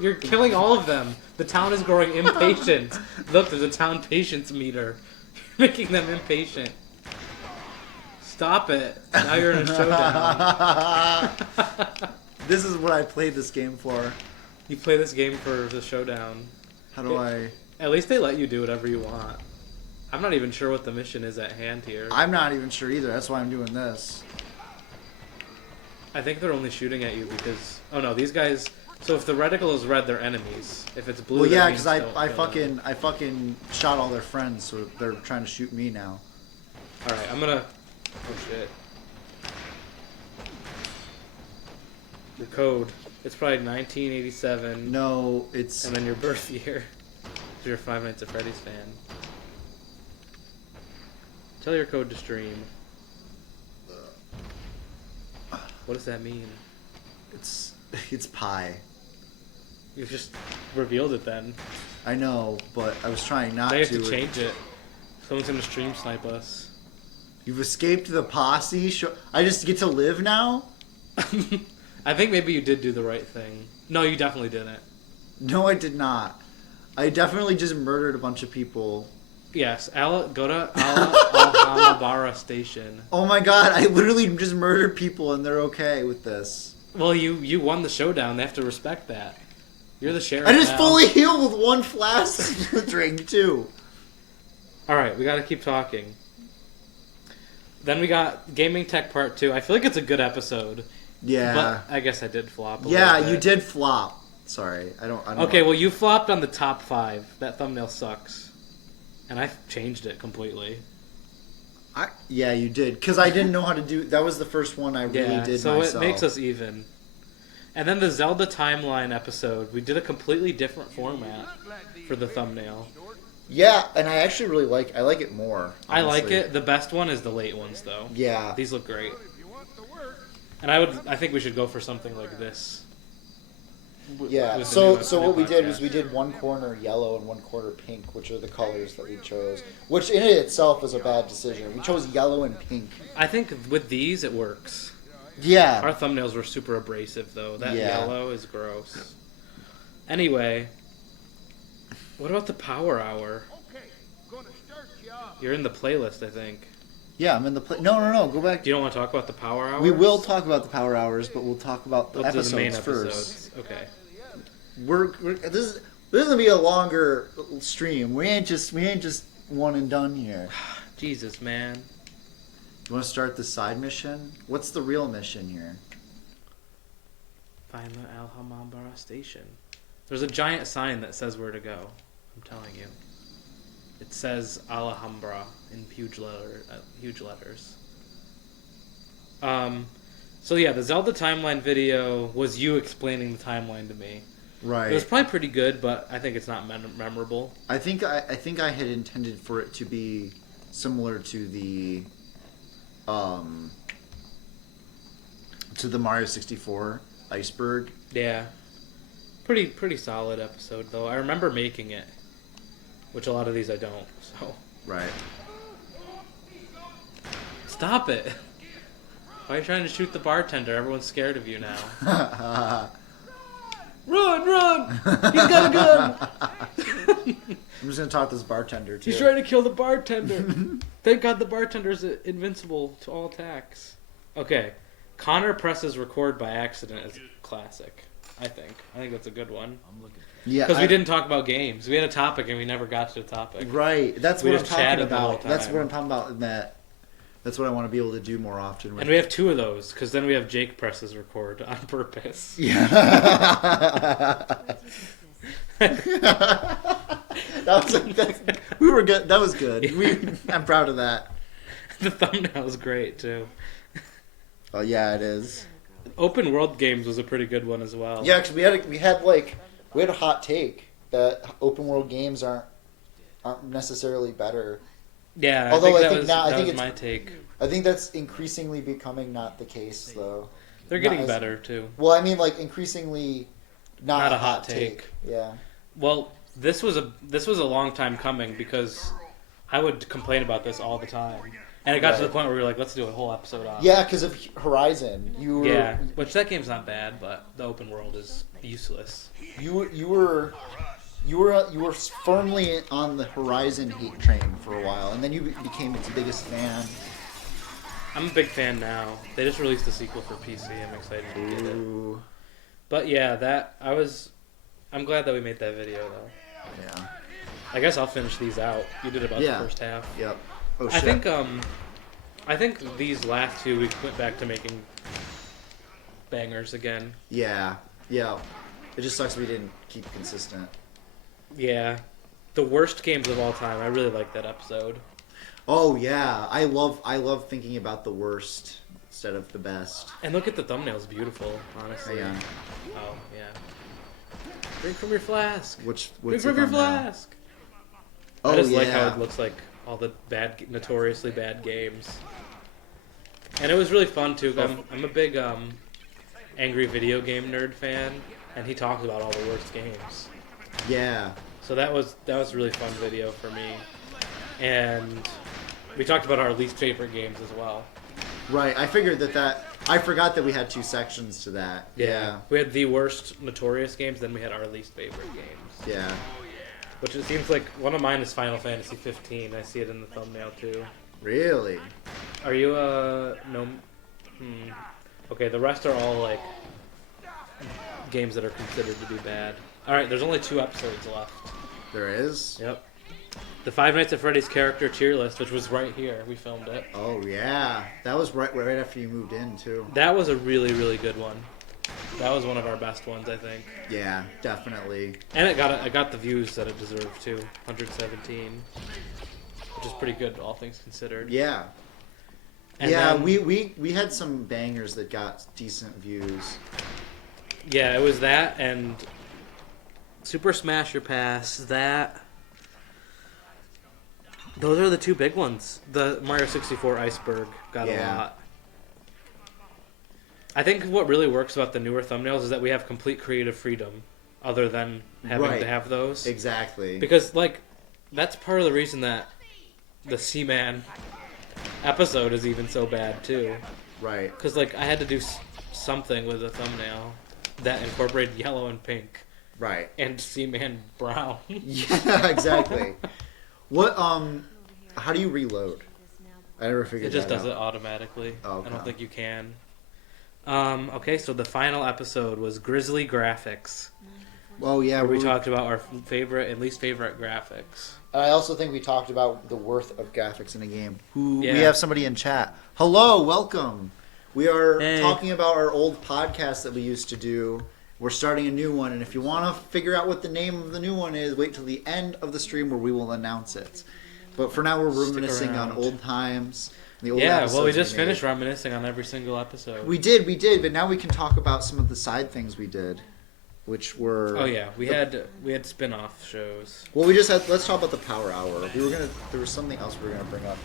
you're killing all of them. The town is growing impatient. Look, there's a town patience meter. You're making them impatient. Stop it. Now you're in a showdown. This is what I played this game for. You play this game for the showdown. How do I... At least they let you do whatever you want. I'm not even sure what the mission is at hand here. I'm not even sure either. That's why I'm doing this. I think they're only shooting at you because... Oh no, these guys... So if the reticle is red, they're enemies. If it's blue, Well, that yeah, means because don't I kill them. fucking shot all their friends, so they're trying to shoot me now. Alright, I'm gonna... Oh shit. Your code. It's probably 1987. No, it's... And then your birth year. If you're a Five Nights at Freddy's fan. Tell your code to stream. What does that mean? It's pi. You just revealed it then. I know, but I was trying not Now you have to. to change it. Someone's gonna stream snipe us. You've escaped the posse. I just get to live now? I think maybe you did do the right thing. No, you definitely didn't. No, I did not. I definitely just murdered a bunch of people. Yes, go to Alhambra Station. Oh my god, I literally just murdered people and they're okay with this. Well, you won the showdown. They have to respect that. You're the sheriff. I just now. fully healed with one flask drink too. All right, we got to keep talking. Then we got Gaming Tech Part 2. I feel like it's a good episode. Yeah. But I guess I did flop a Yeah, little bit. you did flop. Sorry, I don't. Okay, well, you flopped on the top 5. That thumbnail sucks. And I changed it completely. Yeah, you did. Because I didn't know how to do... That was the first one I really did so myself. it makes us even. And then the Zelda Timeline episode, we did a completely different format for the thumbnail. Yeah, and I actually really like... I like it more, honestly. I like it. The best one is the late ones, though. Yeah. These look great. And I think we should go for something like this. Yeah. With the So new- so new what we did podcast. was we did one corner yellow and one corner pink, which are the colors that we chose. Which in it itself was a bad decision. We chose yellow and pink. I think with these it works. Yeah. Our thumbnails were super abrasive though. That Yeah. yellow is gross. Anyway, what about the Power Hour? You're in the playlist, I think. Yeah, I'm in the play. No. Go back. Do you don't want to talk about the Power Hour? We will talk about the power hours, but we'll talk about the We'll do episodes the main first. episodes. Okay. This is gonna be a longer stream. We ain't just one and done here. Jesus, man. You want to start the side mission? What's the real mission here? Find the Alhambra station. There's a giant sign that says where to go. I'm telling you. It says Alhambra in huge letters. So yeah, the Zelda timeline video was you explaining the timeline to me. Right. It was probably pretty good, but I think it's not memorable. I think I had intended for it to be similar to the Mario 64 iceberg. Yeah. Pretty solid episode though. I remember making it, which a lot of these I don't. So Right. stop it. Why are you trying to shoot the bartender? Everyone's scared of you now. Run! He's got a gun! I'm just gonna talk to this bartender too. He's trying to kill the bartender. Thank God the bartender's invincible to all attacks. Okay. Connor presses record by accident is classic. I think that's a good one. Yeah, Because we didn't talk about games. We had a topic and we never got to the topic. Right. That's We what I'm just talking chatted the whole about. That's time. what I'm talking about. Matt. That's what I want to be able to do more often. With And we have two of those, because then we have Jake presses record on purpose. Yeah. We were good. That was good. I'm proud of that. The thumbnail is great, too. Oh yeah, it is. Open world games was a pretty good one as well. Yeah, because we had a hot take that open world games aren't necessarily better. Yeah, Although I think that was, now- I that think was it's- my take. I think that's increasingly becoming not the case, though. They're getting not as- better, too. Well, I mean, increasingly not Not a a hot hot take. take. Yeah. Well, this was a long time coming, because I would complain about this all the time. And it got to the Right. point where we were like, let's do a whole episode on it. Yeah, because of Horizon, Yeah, which that game's not bad, but the open world is useless. you were firmly on the Horizon hate train for a while, and then you became its biggest fan. I'm a big fan now. They just released a sequel for PC. I'm excited to get it. Ooh. But yeah, I'm glad that we made that video though. Yeah. I guess I'll finish these out. You did about Yeah. the first half. Yep. Oh I shit. think these last two we went back to making bangers again. Yeah. Yeah. It just sucks we didn't keep consistent. Yeah. The worst games of all time. I really like that episode. Oh yeah, I love thinking about the worst instead of the best. And look at the thumbnails, beautiful, honestly. Yeah. Oh, yeah. Drink from your flask. What's Drink it from your on now? flask. Oh I just yeah. like how it looks like all the notoriously bad games. And it was really fun too. I'm a big angry video game nerd fan, and he talks about all the worst games. Yeah. So that was a really fun video for me. And we talked about our least favorite games as well. Right. I figured that. I forgot that we had two sections to that. Yeah. We had the worst notorious games, then we had our least favorite games. Yeah. Which it seems like one of mine is Final Fantasy 15. I see it in the thumbnail too. Really? Are you no? Okay, the rest are all like games that are considered to be bad. All right, there's only 2 episodes left. There is. Yep. The Five Nights at Freddy's character tier list, which was right here. We filmed it. Oh yeah, that was right after you moved in too. That was a really, really good one. That was one of our best ones, I think. Yeah, definitely. And it got the views that it deserved too. 117, which is pretty good, all things considered. Yeah. And yeah, then- we had some bangers that got decent views. Yeah, it was that and Super Smash Your Pass. Those are the 2 big ones. The Mario 64 Iceberg got a Yeah. lot. I think what really works about the newer thumbnails is that we have complete creative freedom, other than having Right. to have those. Exactly. Because like, that's part of the reason that the Seaman episode is even so bad too. Right. Because like I had to do something with the thumbnail that incorporated yellow and pink Right. and Seaman brown. Yeah, exactly. What, how do you reload? I never figured It just that does out. it automatically. Oh, okay. I don't think you can. Okay, so the final episode was Grizzly Graphics, Oh, yeah. where we talked about our favorite and least favorite graphics. I also think we talked about the worth of graphics in a game. We Yeah. have somebody in chat. Hello, welcome. We are Hey. talking about our old podcast that we used to do. We're starting a new one, and if you want to figure out what the name of the new one is, wait till the end of the stream where we will announce it. But for now, we're Stick reminiscing on around. old times. The old Yeah, well, we episodes just made. finished reminiscing on every single episode. We did, but now we can talk about some of the side things we did, which were. Oh yeah, we had spin-off shows. Well, we just had. Let's talk about the Power Hour. There was something else we were gonna bring up.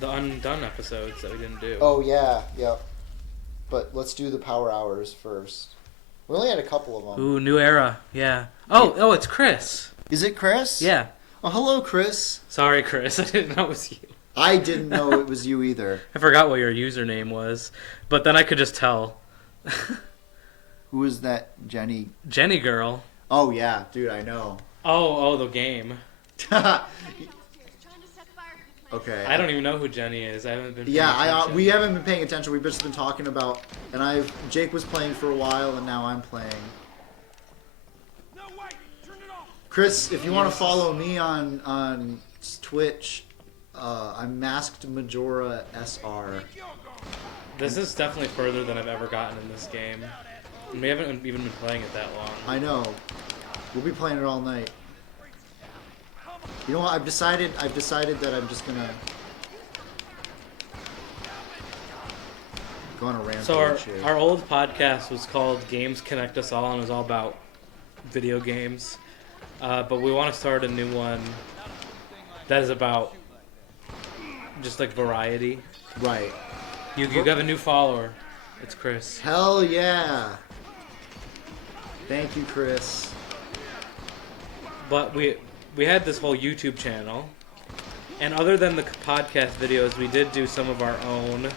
The undone episodes that we didn't do. Oh yeah, yep. But let's do the Power Hours first. We only had a couple of them. Ooh, new era. Yeah. Oh, it's Chris. Is it Chris? Yeah. Oh, hello, Chris. Sorry, Chris. I didn't know it was you. I didn't know it was you either. I forgot what your username was, but then I could just tell. Who is that, Jenny? Jenny girl. Oh yeah, dude, I know. Oh, the game. Okay. I don't even know who Jenny is. I haven't been. paying Yeah, attention. we haven't been paying attention. We've just been talking about, and Jake was playing for a while, and now I'm playing. No, wait! Turn it off! Chris, if you want to follow me on Twitch, I'm Masked Majora SR. This is definitely further than I've ever gotten in this game. And we haven't even been playing it that long. I know. We'll be playing it all night. You know what? I've decided that I'm just gonna go on a rampage So here. our old podcast was called Games Connect Us All, and it was all about video games. But we want to start a new one that is about just like variety. Right. You have a new follower. It's Chris. Hell yeah. Thank you, Chris. But we had this whole YouTube channel, and other than the podcast videos, we did do some of our own.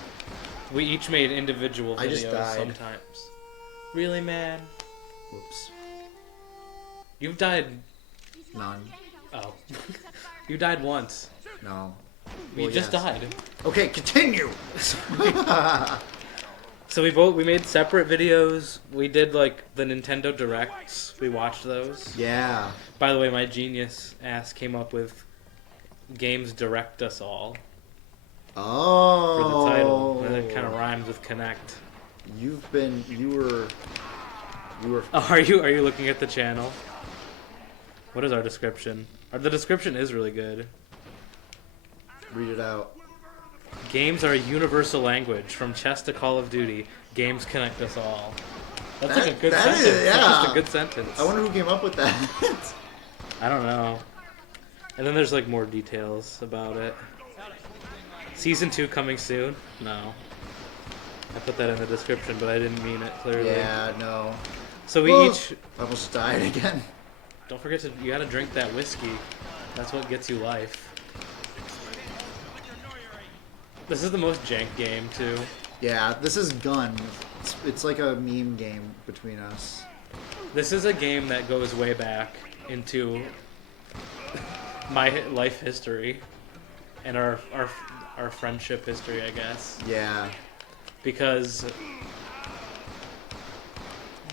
We each made individual I just videos died. sometimes. Really, man? Whoops. You've died. None. Oh, you died once. No. You Well, just yes. died. Okay, continue. So we made separate videos. We did like the Nintendo Directs. We watched those. Yeah. By the way, my genius ass came up with Games Direct Us All Oh. for the title. And it kind of rhymes with Connect. You were. Oh, are you looking at the channel? What is our description? The description is really good. Read it out. Games are a universal language. From chess to Call of Duty, games connect us all. That's like a good That is- sentence. That's just yeah. a good sentence. I wonder who came up with that. I don't know. And then there's like more details about it. Season 2 coming soon? No. I put that in the description, but I didn't mean it clearly. Yeah, no. So we Whoa. each... I almost died again. Don't forget to... You gotta drink that whiskey. That's what gets you life. This is the most jank game, too. Yeah, this is Gun. It's like a meme game between us. This is a game that goes way back into my life history and our friendship history, I guess. Yeah. Because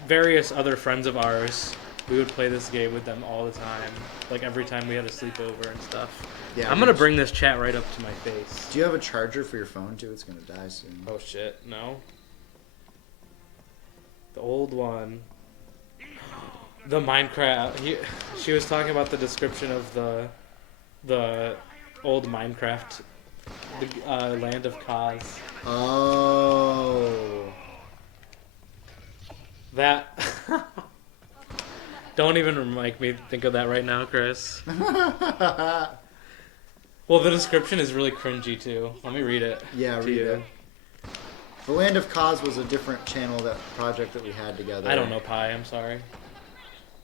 various other friends of ours, we would play this game with them all the time. Like every time we had a sleepover and stuff. Yeah. I'm gonna bring this chat right up to my face. Do you have a charger for your phone too? It's gonna die soon. Oh shit, no. The old one. The Minecraft. She was talking about the description of the old Minecraft, the Land of Kaz. Oh. That. Don't even make me think of that right now, Chris. Well, the description is really cringy too. Let me read it. Yeah, to read you. it. The Land of Cause was a different channel, that project that we had together. I don't know Pi. I'm sorry.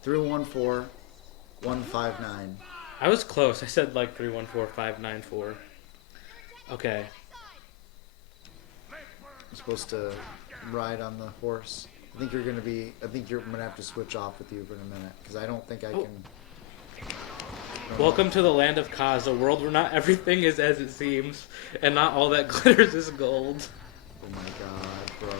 314159. I was close. I said like 314594. Okay. I'm supposed to ride on the horse. I think you're gonna have to switch off with you for a minute because I don't think I can. Welcome to the Land of Kaz, a world where not everything is as it seems, and not all that glitters is gold. Oh my god, bro.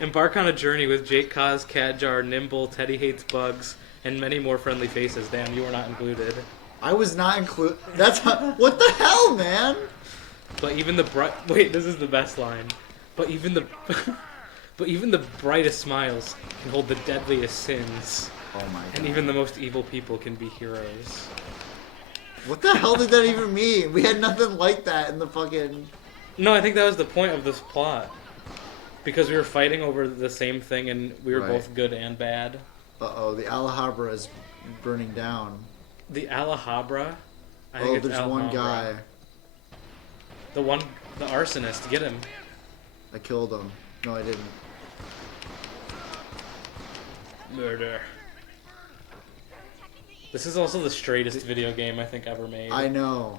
Embark on a journey with Jake Kaz, Catjar, Nimble, Teddy Hates Bugs, and many more friendly faces. Damn, you were not included. I was not included. That's what the hell, man. But even the wait, this is the best line. But even the but even the brightest smiles can hold the deadliest sins. Oh my god. And even the most evil people can be heroes. What the hell did that even mean? We had nothing like that in the fucking... No, I think that was the point of this plot. Because we were fighting over the same thing and we were both good and bad. Uh-oh, the Alhambra is burning down. The Alhambra? Oh, there's one guy. The arsonist, get him. I killed him. No, I didn't. Murder. This is also the straightest video game I think ever made. I know.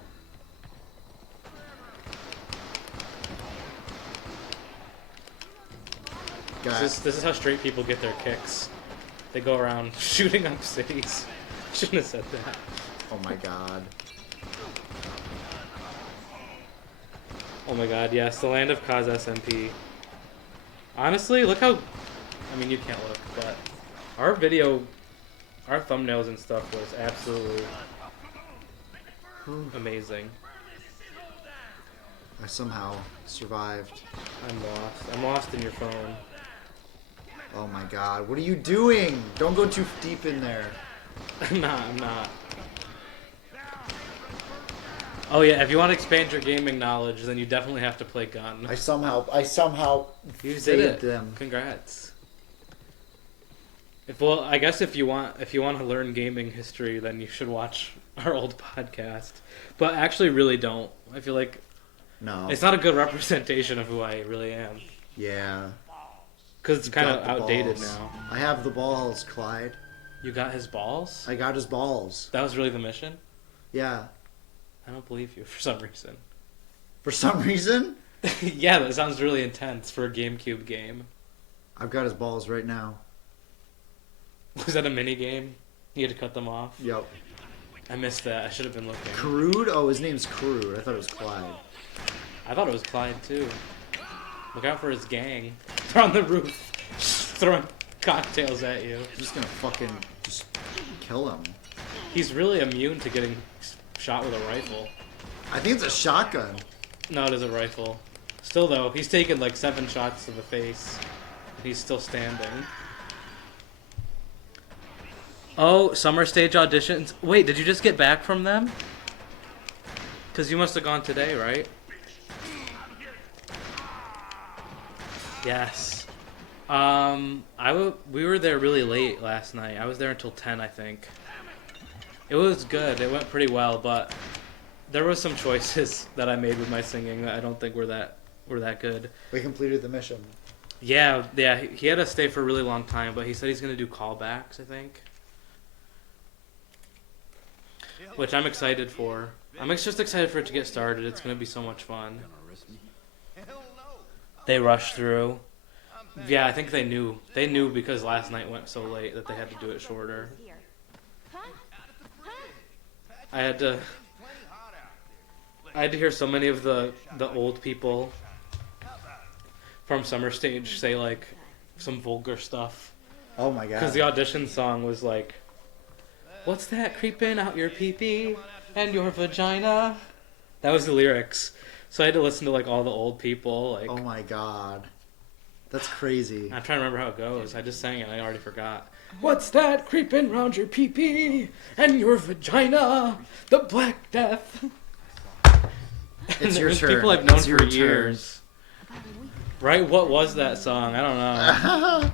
This is how straight people get their kicks. They go around shooting up cities. Shouldn't have said that. Oh my god. Oh my god, yes, the Land of Kaz SMP. Honestly, look how... I mean, you can't look, but... Our thumbnails and stuff was absolutely amazing. I somehow survived. I'm lost. I'm lost in your phone. Oh my god, what are you doing? Don't go too deep in there. I'm not. Oh yeah, if you want to expand your gaming knowledge, then you definitely have to play Gun. I somehow You saved did it. them. Congrats. I guess if you want to learn gaming history, then you should watch our old podcast. But actually, really don't. I feel like No. it's not a good representation of who I really am. Yeah. Because it's kind of Got the outdated balls. now. I have the balls, Clyde. You got his balls? I got his balls. That was really the mission? Yeah. I don't believe you for some reason. For some reason? Yeah, that sounds really intense for a GameCube game. I've got his balls right now. Was that a mini game? You had to cut them off? Yep. I missed that. I should have been looking. Crude? Oh, his name's Crude. I thought it was Clyde. I thought it was Clyde too. Look out for his gang. They're on the roof, throwing cocktails at you. I'm just gonna fucking just kill him. He's really immune to getting shot with a rifle. I think it's a shotgun. No, it is a rifle. Still though, he's taken like 7 shots to the face. And he's still standing. Oh, summer stage auditions. Wait, did you just get back from them? Because you must have gone today, right? Yes. We were there really late last night. I was there until 10, I think. It was good. It went pretty well, but there was some choices that I made with my singing that I don't think were that good. We completed the mission. Yeah. He had to stay for a really long time, but he said he's gonna do callbacks, I think. Which I'm excited for. I'm just excited for it to get started. It's gonna be so much fun. They rushed through. Yeah, I think they knew. They knew because last night went so late that they had to do it shorter. I had to hear so many of the old people from Summer Stage say like some vulgar stuff. Oh my god. Because the audition song was like, "What's that creeping out your pee-pee and your vagina?" That was the lyrics. So I had to listen to like all the old people. Like, oh my god. That's crazy. I'm trying to remember how it goes. I just sang it and I already forgot. What's that creeping round your pee-pee and your vagina? The Black Death. It's your turn. People I've known It's for your turn. years. Right? What was that song? I don't know.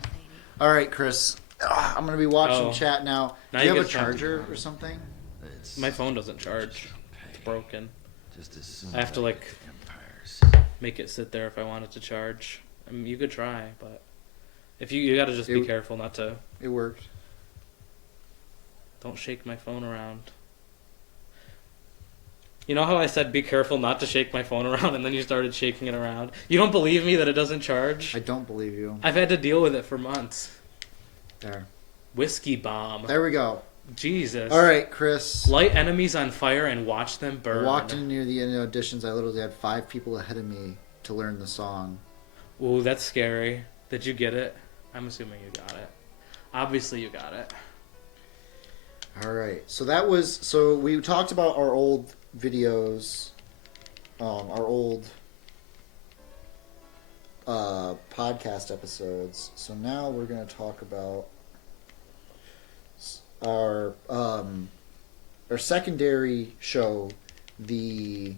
All right, Chris. I'm going to be watching Oh. chat now. Now Do you you have a get time. charger or something? It's My phone doesn't charge. It's broken. just as soon I have to, as like, get empires. Make it sit there if I want it to charge. mean, you could try, but if you got to just be careful not to. It worked. Don't shake my phone around. You know how I said be careful not to shake my phone around, and then you started shaking it around? You don't believe me that it doesn't charge? I don't believe you. I've had to deal with it for months. There. Whiskey bomb. There we go. Jesus. All right, Chris. Light enemies on fire and watch them burn. I walked in near the end of auditions. I literally had 5 people ahead of me to learn the song. Ooh, that's scary. Did you get it? I'm assuming you got it. Obviously you got it. All right. So we talked about our old videos, our old podcast episodes. So now we're going to talk about our secondary show, the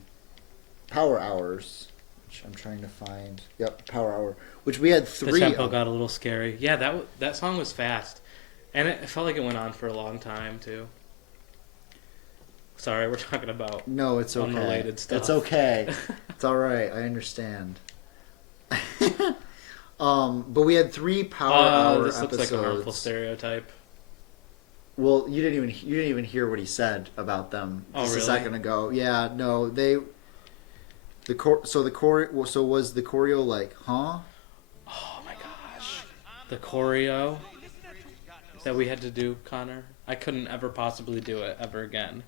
Power Hours, which I'm trying to find. Yep, Power Hour, which we had 3. The tempo got a little scary. Yeah, that song was fast, and it felt like it went on for a long time too. Sorry, we're talking about it's okay. Unrelated stuff. It's okay. It's all right. I understand. But we had 3 Power Hour this episodes. looks like a harmful stereotype. Well, you didn't even hear what he said about them just really? a second ago. Yeah, no, so was the choreo like, huh? Oh my gosh, the choreo that we had to do, Connor. I couldn't ever possibly do it ever again.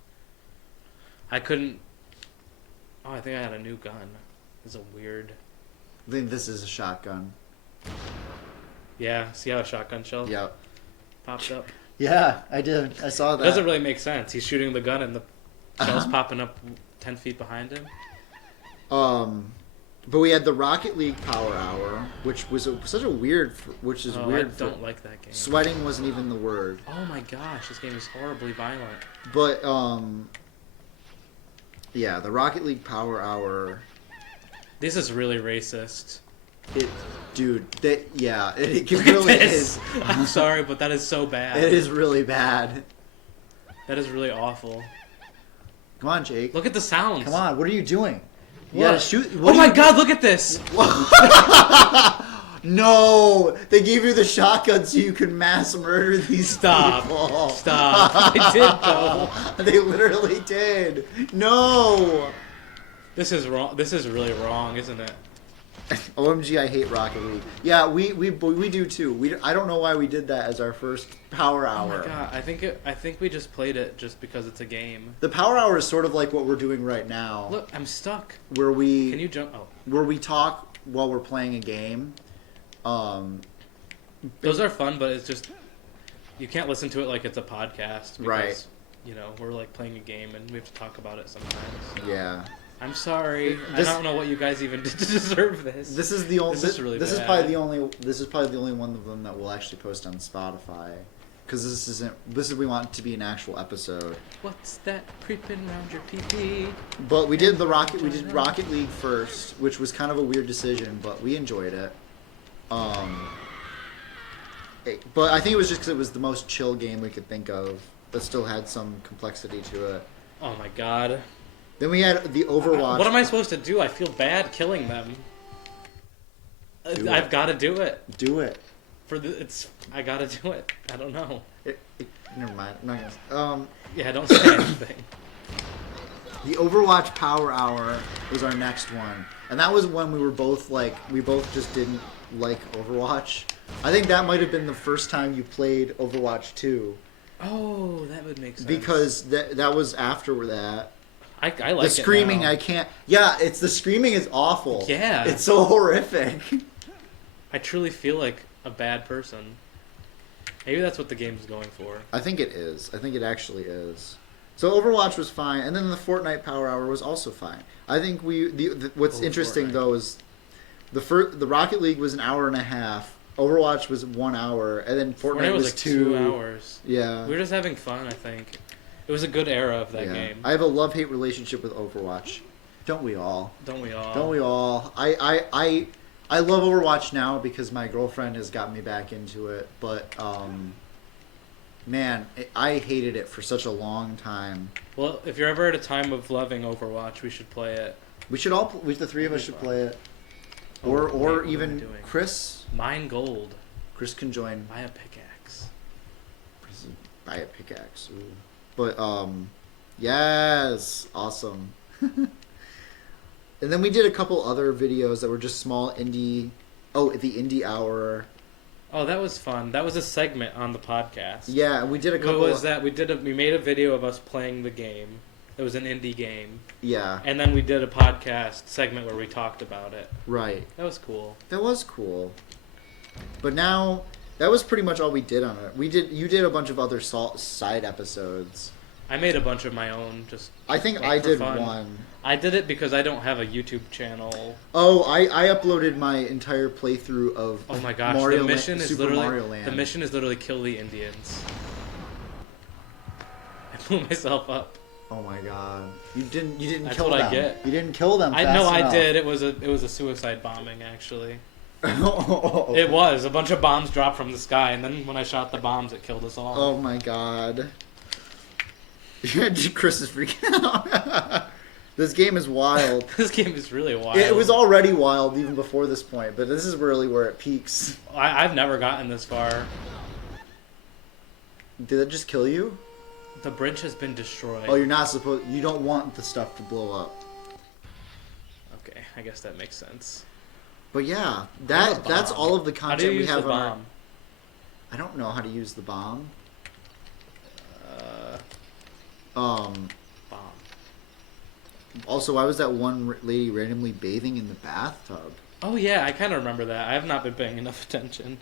I couldn't. Oh, I think I had a new gun. It's a weird. I think this is a shotgun. Yeah, see how a shotgun shell Yep. popped up? Yeah, I did. I saw that. It doesn't really make sense. He's shooting the gun and the shell's popping up 10 feet behind him. But we had the Rocket League Power Hour, which was such a weird, weird. I don't like that game. Sweating wasn't even the word. Oh my gosh, this game is horribly violent. But yeah, the Rocket League Power Hour. This is really racist. It really is. I'm sorry, but that is so bad. It is really bad. That is really awful. Come on, Jake. Look at the sounds. Come on, what are you doing? You What? gotta shoot. Oh my god, look at this! No! They gave you the shotgun so you could mass murder these people. Stop. They did, though. They literally did. No! This is wrong. This is really wrong, isn't it? OMG, I hate Rocket League. Yeah, we do too. I don't know why we did that as our first Power Hour. Oh my god, I think we just played it just because it's a game. The Power Hour is sort of like what we're doing right now. Look, I'm stuck. Where we Can you jump? Oh. Where we talk while we're playing a game. Those are fun, but it's just you can't listen to it like it's a podcast because, right. You know, we're like playing a game and we have to talk about it sometimes. Yeah. I'm sorry. I don't know what you guys even did to deserve this. This is the only. This is really This bad. is probably the only. This is probably the only one of them that we'll actually post on Spotify, because this isn't. This is we want it to be an actual episode. What's that creeping around your pee-pee? But we did Rocket League first, which was kind of a weird decision, but we enjoyed it. But I think it was just because it was the most chill game we could think of, but still had some complexity to it. Oh my god. Then we had the Overwatch. What am I supposed to do? I feel bad killing them. I've got to do it. Do it. I got to do it. I don't know. Never mind. I'm not gonna. Yeah, don't say anything. The Overwatch Power Hour was our next one, and that was when we both just didn't like Overwatch. I think that might have been the first time you played Overwatch 2. Oh, that would make sense. Because that was after that. I like the screaming. It now. I can't. Yeah, the screaming is awful. Yeah, it's so horrific. I truly feel like a bad person. Maybe that's what the game is going for. I think it is. I think it actually is. So Overwatch was fine, and then the Fortnite Power Hour was also fine. I think what's interesting Fortnite. though is the Rocket League was an hour and a half. Overwatch was 1 hour, and then Fortnite was like 2 hours. Yeah, we were just having fun. I think it was a good era of that game. I have a love-hate relationship with Overwatch. Don't we all? Don't we all? Don't we all? I love Overwatch now because my girlfriend has got me back into it, but man, I hated it for such a long time. Well, if you're ever at a time of loving Overwatch, we should play it. We should the 3 of us should play it. or wait, what am I even doing? Chris. Mine gold. Chris can join. Buy a pickaxe. Buy a pickaxe. Ooh. But yes, awesome. And then we did a couple other videos that were just small indie. Oh, the indie hour. Oh, that was fun. That was a segment on the podcast. Yeah, we did a couple. What was that? We made a video of us playing the game. It was an indie game. Yeah. And then we did a podcast segment where we talked about it. Right. That was cool. That was cool. But now that was pretty much all we did on it. You did a bunch of other side episodes. I made a bunch of my own. Just I think like, I for did fun. one. I did it because I don't have a YouTube channel. Oh, I uploaded my entire playthrough of Oh my gosh, Mario the mission is Super literally Mario Land. the mission is literally kill the Indians. I blew myself up. Oh my god! You didn't That's kill what them. I get. You didn't kill them. I fast know enough. I did. It was a suicide bombing actually. Oh. It was a bunch of bombs dropped from the sky, and then when I shot the bombs, it killed us all. Oh my god! Chris is freaking out. This game is wild. This game is really wild. It was already wild even before this point, but this is really where it peaks. I've never gotten this far. Did it just kill you? The bridge has been destroyed. Oh, you're not supposed. You don't want the stuff to blow up. Okay, I guess that makes sense. But yeah, What's a that's bomb? all of the How do content you we use have the on our. bomb? I don't know how to use the bomb. Bomb. Also, why was that one lady randomly bathing in the bathtub? Oh yeah, I kind of remember that. I have not been paying enough attention.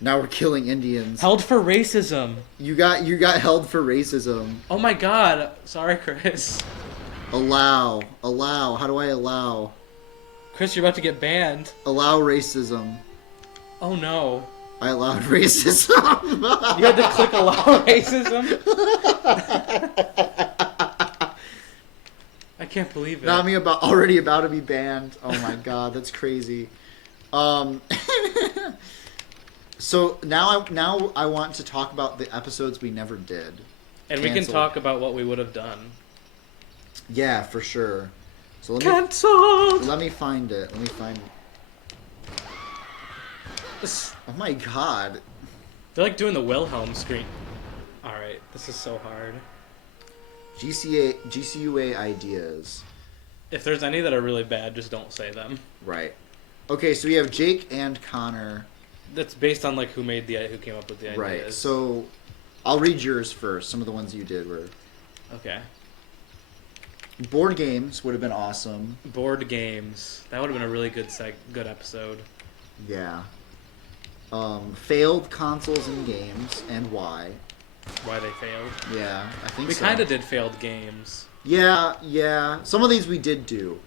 Now we're killing Indians. Held for racism. You got held for racism. Oh my god. Sorry, Chris. Allow. How do I allow? Chris, you're about to get banned. Allow racism. Oh no. I allowed racism. You had to click allow racism? I can't believe it. Not me already about to be banned. Oh my god, that's crazy. So now I want to talk about the episodes we never did. And we can Canceled. talk about what we would have done. Yeah, for sure. So Cancelled! let me find it. Oh my god. They're like doing the Wilhelm screen. Alright, this is so hard. GCUA ideas. If there's any that are really bad, just don't say them. Right. Okay, so we have Jake and Connor. That's based on like who came up with the ideas. Right. So I'll read yours first. Some of the ones you did were Okay. board games would have been awesome. Board games. That would have been a really good episode. Yeah. Failed consoles and games and why. Why they failed. Yeah, I think We so. kind of did failed games. Yeah. Some of these we did do.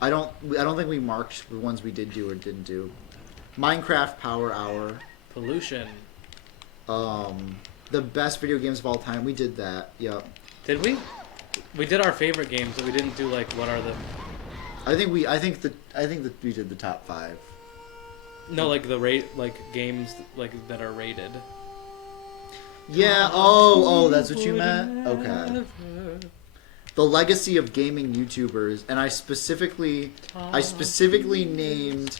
I don't think we marked the ones we did do or didn't do. Minecraft Power Hour. Pollution. The best video games of all time. We did that. Yep. Did we? We did our favorite games, but we didn't do like what are the I think that we did the top 5. no like the rate like games like that are rated. Yeah. Oh, that's what you meant. Okay. The legacy of gaming YouTubers, and I specifically named,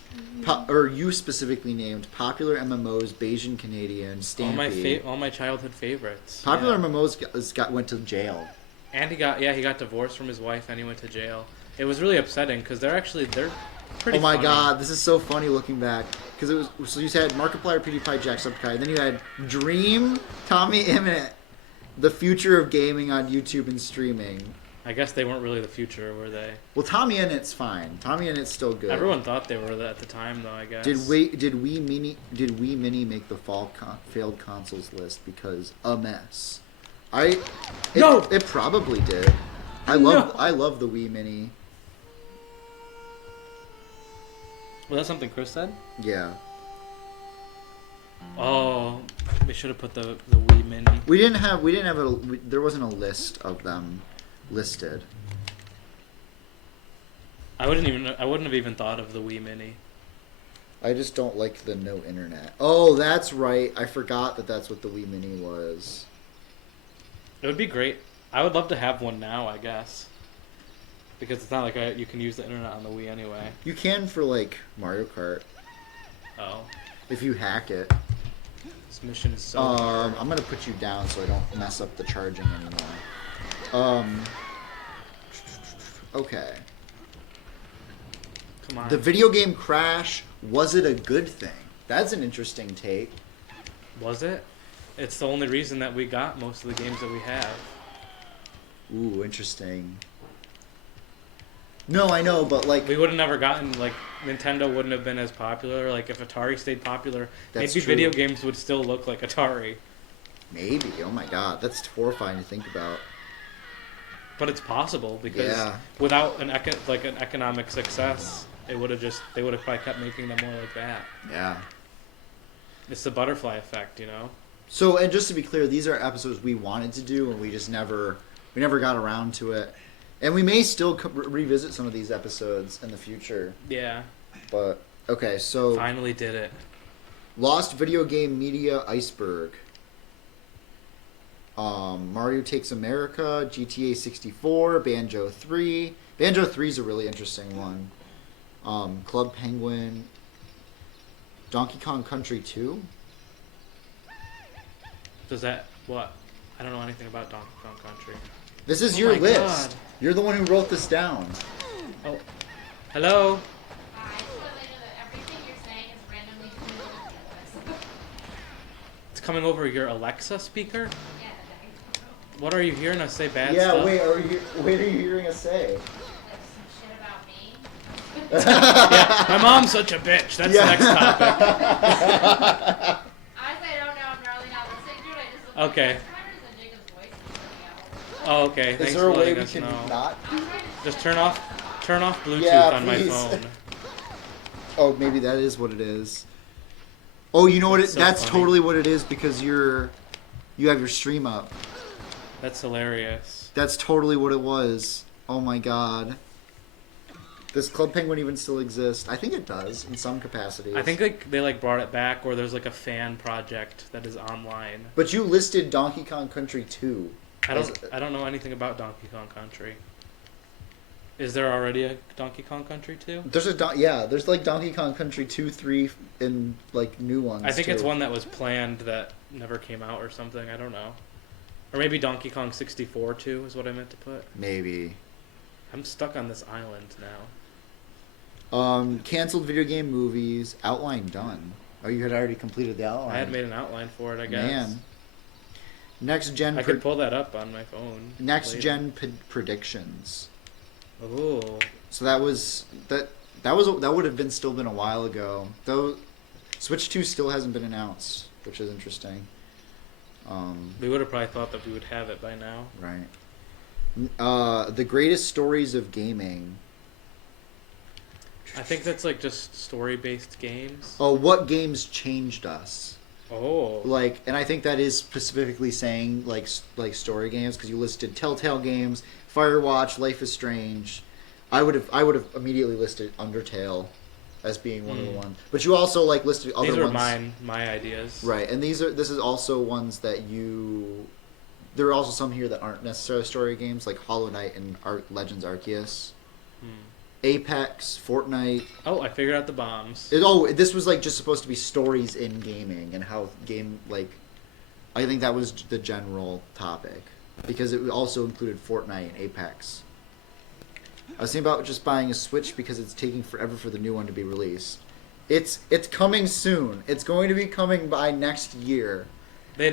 you specifically named popular MMOs, Bayesian Canadian, Stampy. All my childhood favorites. Popular Yeah. MMOs went to jail. And he got divorced from his wife and he went to jail. It was really upsetting because they're pretty. Oh my funny. god, this is so funny looking back. Because it was, so you had Markiplier, PewDiePie, Jacksepticeye, and then you had Dream, Tommy Imminent, the future of gaming on YouTube and streaming. I guess they weren't really the future, were they? Well, Tommy Imminent's fine. Tommy Imminent's still good. Everyone thought they were at the time, though. I guess. Did we mini make the failed consoles list because a mess? No! It probably did. I love the Wii Mini. Was that something Chris said? Yeah. Oh, we should have put the Wii Mini. We didn't have there wasn't a list of them listed. I wouldn't have even thought of the Wii Mini. I just don't like the no internet. Oh, that's right. I forgot that that's what the Wii Mini was. It would be great. I would love to have one now, I guess. Because it's not like you can use the internet on the Wii anyway. You can for like Mario Kart Oh, if you hack it. this mission is so hard. I'm gonna put you down so I don't mess up the charging anymore. Okay. Come on. The video game crash, was it a good thing? That's an interesting take. Was it? It's the only reason that we got most of the games that we have. Ooh, interesting. No, I know, but like... We would have never gotten, like, Nintendo wouldn't have been as popular. Like, if Atari stayed popular, That's maybe true. video games would still look like Atari. Maybe. Oh my god, that's horrifying to think about. But it's possible because Yeah. without an economic success, they would have probably kept making them more like that. Yeah. It's the butterfly effect, you know. So, and just to be clear, these are episodes we wanted to do, and we just never got around to it. And we may still revisit some of these episodes in the future. Yeah. But, okay, so... Finally did it. Lost Video Game Media Iceberg. Mario Takes America, GTA 64, Banjo 3. Banjo 3 is a really interesting one. Club Penguin, Donkey Kong Country 2. Does that what? I don't know anything about Donkey Kong Country. This is Oh your my list. God. You're the one who wrote this down. Oh, hello. I just want to let you know that everything you're saying is randomly generated. It's coming over your Alexa speaker. Yeah, What are you hearing us say bad Yeah, stuff? wait, are you hearing us say? like some shit about me. Yeah, my mom's such a bitch. That's Yeah. the next topic. Honestly, I don't know. I'm really not listening to it. I just looked at Okay. the timers and Jacob's voice is coming out. Oh, okay. Is Thanks there for a way letting we us can know. not? I'm trying to Just turn off Bluetooth Yeah, on please. my phone. Oh, maybe that is what it is. Oh, you know what? That's so That's funny. totally what it is because you have your stream up. That's hilarious. That's totally what it was. Oh my god. Does Club Penguin even still exist? I think it does in some capacities. I think they brought it back, or there's like a fan project that is online. But you listed Donkey Kong Country 2. I don't know anything about Donkey Kong Country. Is there already a Donkey Kong Country 2? There's like Donkey Kong Country 2, 3, and like new ones. I think too. it's one that was planned that never came out or something. I don't know. Or maybe Donkey Kong 64 2 is what I meant to put. Maybe. I'm stuck on this island now. Canceled video game movies. Outline done. Oh, you had already completed the outline. I had made an outline for it, I guess. Man. Next gen. I could pull that up on my phone. Next later. gen predictions. Ooh. So that would have been still been a while ago. Though Switch 2 still hasn't been announced, which is interesting. We would have probably thought that we would have it by now. Right. The greatest stories of gaming. I think that's like just story-based games. Oh, what games changed us? Oh. Like, and I think that is specifically saying like story games because you listed Telltale games, Firewatch, Life is Strange. I would have immediately listed Undertale as being one of the ones. But you also like listed other These are ones. my ideas. Right, and this is also ones that you. There are also some here that aren't necessarily story games, like Hollow Knight and Legends Arceus, Apex, Fortnite. Oh, I figured out the bombs. This was like just supposed to be stories in gaming and how game like. I think that was the general topic because it also included Fortnite and Apex. I was thinking about just buying a Switch because it's taking forever for the new one to be released. It's coming soon. It's going to be coming by next year. I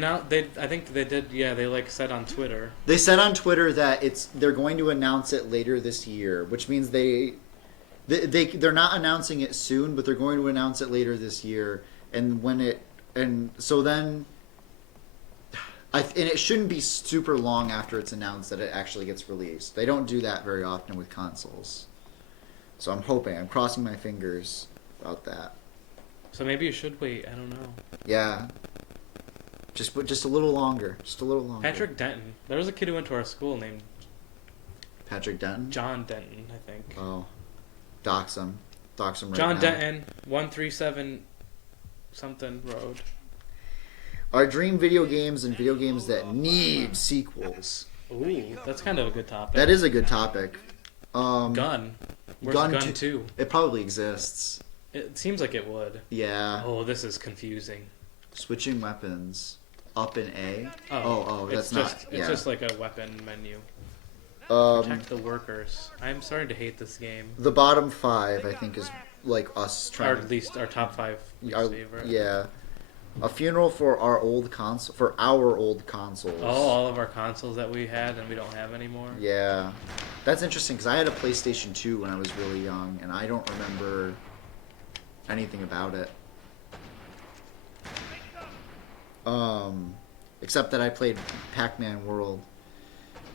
think they did. Yeah, they like said on Twitter. They said on Twitter that they're going to announce it later this year, which means they're not announcing it soon, but they're going to announce it later this year. And so then, and it shouldn't be super long after it's announced that it actually gets released. They don't do that very often with consoles. So I'm crossing my fingers about that. So maybe you should wait. I don't know. Yeah. Just a little longer. Just a little longer. Patrick Denton. There was a kid who went to our school named Patrick Denton? John Denton, I think. Oh. Dox him. Dox him right John now. Denton, 137 something road. Our dream video games and video games that need sequels. Ooh, that's kind of a good topic. That is a good topic. Gun. Where's Gun Gun, two- 2? It probably exists. It seems like it would. Yeah. Oh, this is confusing. Switching weapons. Up in A. Oh, Oh, it's that's just, not. It's Yeah. just like a weapon menu. Um, Protect the workers. I'm starting to hate this game. the bottom 5, I think, is like us Or trying. at least our top 5 least Our- favorite. yeah. A funeral for our old console. For our old consoles. Oh, all of our consoles that we had and we don't have anymore. Yeah. That's interesting because I had a PlayStation 2 when I was really young, and I don't remember anything about it. Except that I played Pac-Man World.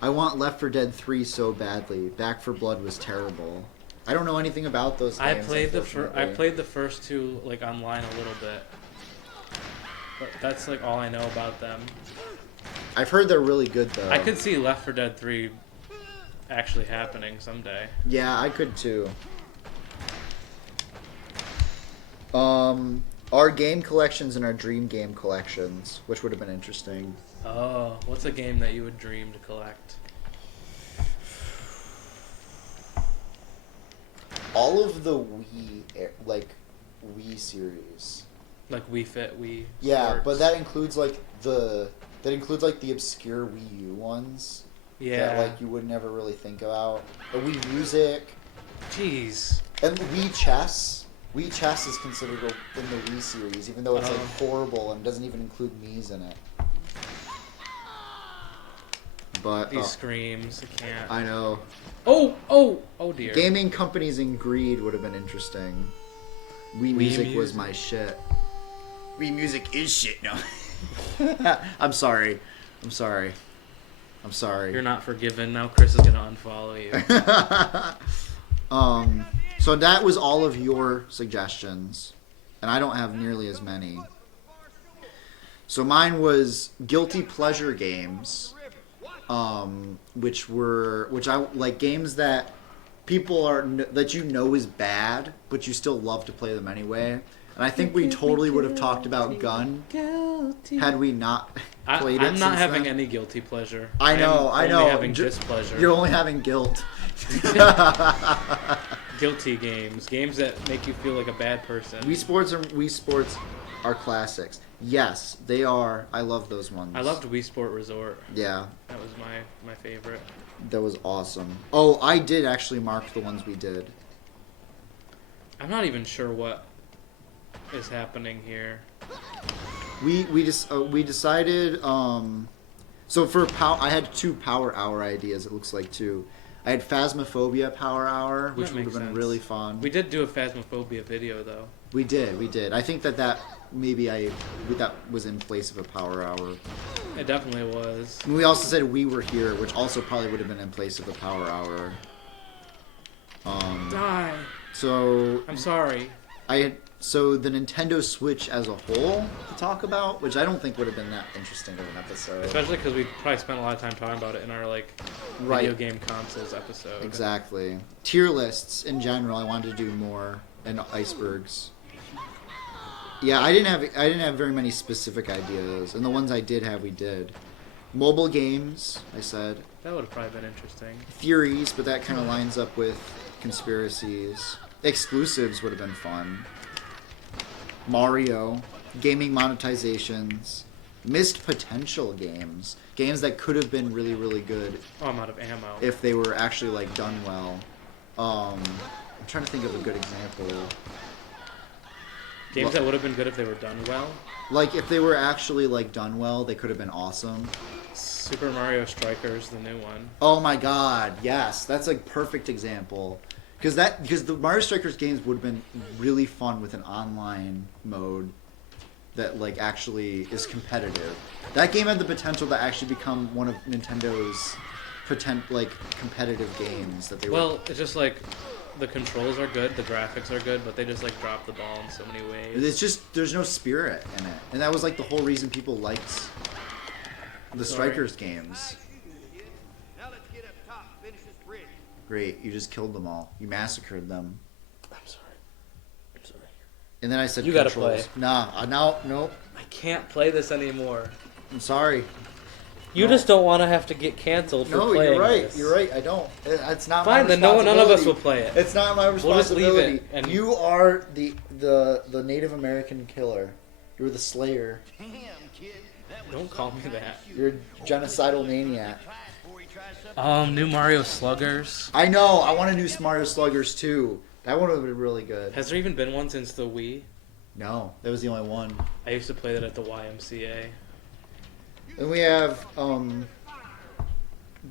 I want Left 4 Dead 3 so badly. Back 4 Blood was terrible. I don't know anything about those games. I played unfortunately. the first 2 like online a little bit. But that's like all I know about them. I've heard they're really good though. I could see Left 4 Dead 3 actually happening someday. Yeah, I could too. Our game collections and our dream game collections, which would have been interesting. Oh, what's a game that you would dream to collect? All of the Wii series. Like Wii Fit, Wii. Yeah, Sports. but that includes the obscure Wii U ones. Yeah. That you would never really think about. The Wii Music Jeez. and Wii Chess. Wii Chess is considered in the Wii series, even though it's horrible and doesn't even include Mii's in it. But These screams, I can't. I know. Oh dear. Gaming companies in greed would have been interesting. Wii Music was my shit. Wii Music is shit. No. I'm sorry. You're not forgiven. Now Chris is gonna unfollow you. So that was all of your suggestions, and I don't have nearly as many. So mine was guilty pleasure games, which I like games that that you know is bad, but you still love to play them anyway. And I think we totally would have talked about Gun had we not played it. I'm not since having then. any guilty pleasure. I know. I'm only having displeasure. You're only having guilt. Guilty games that make you feel like a bad person. Wii Sports are classics. Yes, they are. I love those ones. I loved Wii Sport Resort. Yeah, That was my favorite. that was awesome. Oh, I did actually mark the ones we did. I'm not even sure what is happening here. We decided. So for I had 2 Power Hour ideas. It looks like 2. I had Phasmophobia Power Hour, which That would have makes been sense. really fun. We did do a Phasmophobia video though. We did. I think that maybe that was in place of a Power Hour. It definitely was. And we also said We Were Here, which also probably would have been in place of a Power Hour. Die. So I'm sorry. So the Nintendo Switch as a whole to talk about, which I don't think would have been that interesting of an episode. Especially because we probably spent a lot of time talking about it in our video game consoles episode. Exactly. Tier lists in general, I wanted to do more, and icebergs. Yeah, I didn't have very many specific ideas, and the ones I did have, we did. Mobile games, I said. That would have probably been interesting. Theories, but that kind of lines up with conspiracies. Exclusives would have been fun. Mario, gaming monetizations, missed potential games that could have been really, really good Oh, I'm out of ammo. if they were actually done well. I'm trying to think of a good example. Games that would have been good if they were done well. Like if they were actually done well, they could have been awesome. Super Mario Strikers, the new one. Oh my god, yes, that's a perfect example. Because the Mario Strikers games would have been really fun with an online mode that actually is competitive. That game had the potential to actually become one of Nintendo's competitive games that they Well, it's just the controls are good, the graphics are good, but they just drop the ball in so many ways. It's just there's no spirit in it, and that was the whole reason people liked the Strikers games. Now let's get up top and finish this bridge. Great, you just killed them all. You massacred them. I'm sorry. And then I said You gotta controls. play. Nah, no, nope. I can't play this anymore. I'm sorry. You just don't want to have to get canceled for No, playing you're right. this. You're right. I don't. It's not Fine, my then none of us responsibility. will play it. It's not my We'll just leave responsibility. it and- You are the Native American killer. You're the slayer. Damn, kid. That was Don't call me that. You're a genocidal maniac. before he tries something. New Mario Sluggers. I know. I want a new Mario Sluggers too. That one would have been really good. Has there even been one since the Wii? No, that was the only one. I used to play that at the YMCA. Then we have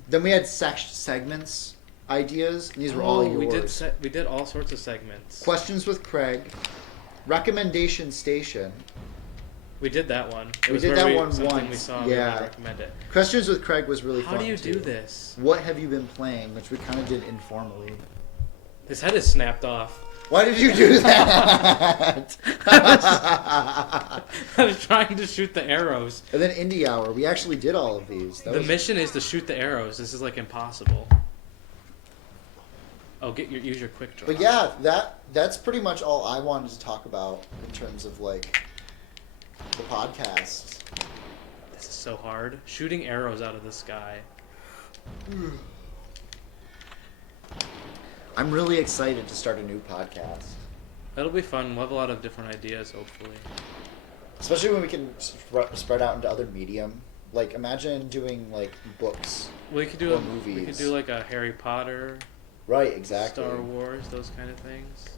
Then we had segments, ideas, and these were all yours. We did all sorts of segments. Questions with Craig, recommendation station. We did that one. It We was did where that one something once, we saw. yeah. We recommend it. Questions with Craig was really How fun. do you too. do this? What have you been playing? Which we kind of did informally. His head is snapped off. Why did you do that? I was trying to shoot the arrows. And then Indie Hour. We actually did all of these. That The was- mission is to shoot the arrows. This is like impossible. Oh, use your quick draw. But yeah, that's pretty much all I wanted to talk about in terms of like the podcast. This is so hard. Shooting arrows out of the sky. I'm really excited to start a new podcast. That'll be fun. We'll have a lot of different ideas, hopefully. Especially when we can spread out into other medium. Like, imagine doing, like, books. We could do Or We could movies. do like a Harry Potter, Right, exactly. Star Wars, those kind of things.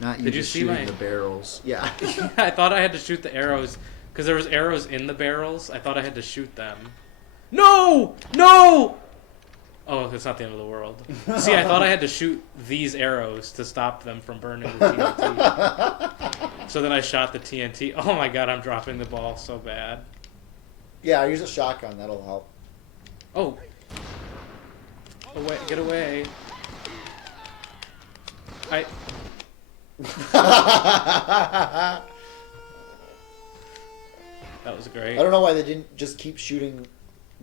Not you Did you just see shooting my- the barrels. Yeah. I thought I had to shoot the arrows because there was arrows in the barrels. I thought I had to shoot them. No! No! Oh, it's not the end of the world. See, I thought I had to shoot these arrows to stop them from burning the TNT. So then I shot the TNT. Oh my god, I'm dropping the ball so bad. Yeah, I use a shotgun. That'll help. Oh. Away, get away. That was great. I don't know why they didn't just keep shooting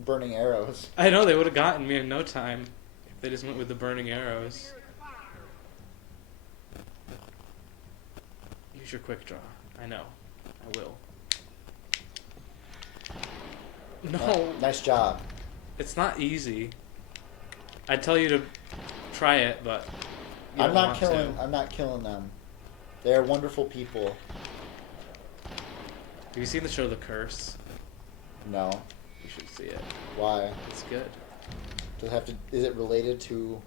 burning arrows. I know they would have gotten me in no time if they just went with the burning arrows. Use your quick draw. I know. I will. No, Nice job. it's not easy. I'd tell you to try it, but you I'm don't not want killing. to. I'm not killing them. They are wonderful people. Have you seen the show The Curse? No. You should see it. Why? It's good. Does it have to? Is it related to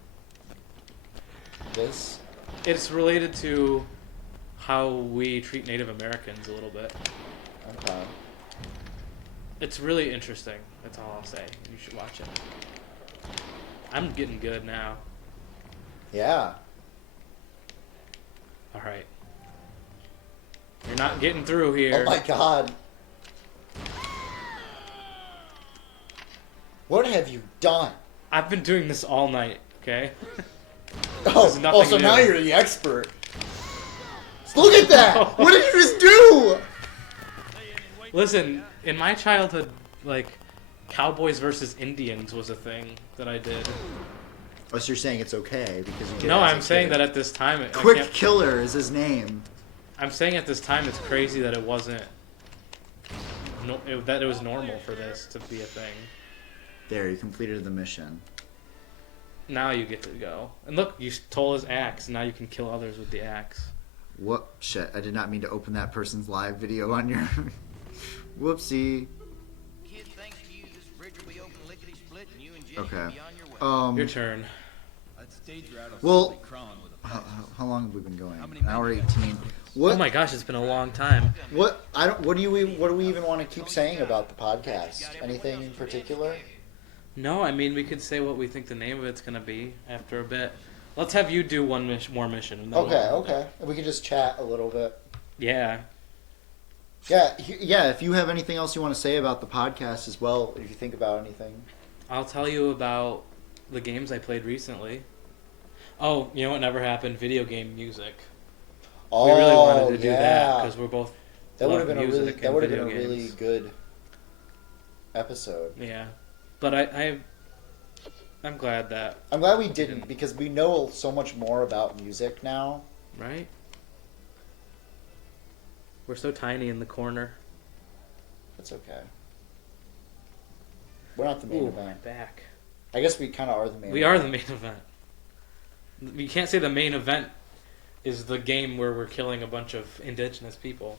this? It's related to how we treat Native Americans a little bit. Okay. It's really interesting. That's all I'll say. You should watch it. I'm getting good now. Yeah. All right. You're not getting through here. Oh my god. What have you done? I've been doing this all night, okay? Oh, nothing so now new. you're the expert. Look at that! What did you just do? Listen, in my childhood, like, Cowboys versus Indians was a thing that I did. Oh, so you're saying it's okay because you did. No, it as I'm a saying kid. that at this time... Quick Killer is his name. I'm saying at this time it's crazy that it wasn't... that it was normal for this to be a thing. There, you completed the mission. Now you get to go. And look, you stole his axe. Now you can kill others with the axe. What? Shit, I did not mean to open that person's live video on your... Whoopsie. Kid, thanks to you, this bridge will be open lickety-split, and you and Jenny Okay. will be on your way. Your turn. That stage route Well- crawling with a How long have we been going? How many An hour men 18. What? Oh my gosh, it's been a long time. What? I don't. What do we even want to keep saying about the podcast? Anything in particular? No, I mean, we could say what we think the name of it's going to be after a bit. Let's have you do one more mission. And then Okay. we'll- Okay. We can just chat a little bit. Yeah. Yeah. Yeah. If you have anything else you want to say about the podcast as well, if you think about anything. I'll tell you about the games I played recently. Oh, you know what never happened? Video game music. Oh, We really wanted to do that yeah. because we're both That would love have been a music really. and That would have been a video really games. good episode. Yeah. But I'm glad that, I'm glad we didn't because we know so much more about music now. right? We're so tiny in the corner. That's okay. We're not the main Ooh, event. back. I guess we kind of are the main We event. are the main event. You can't say the main event is the game where we're killing a bunch of indigenous people.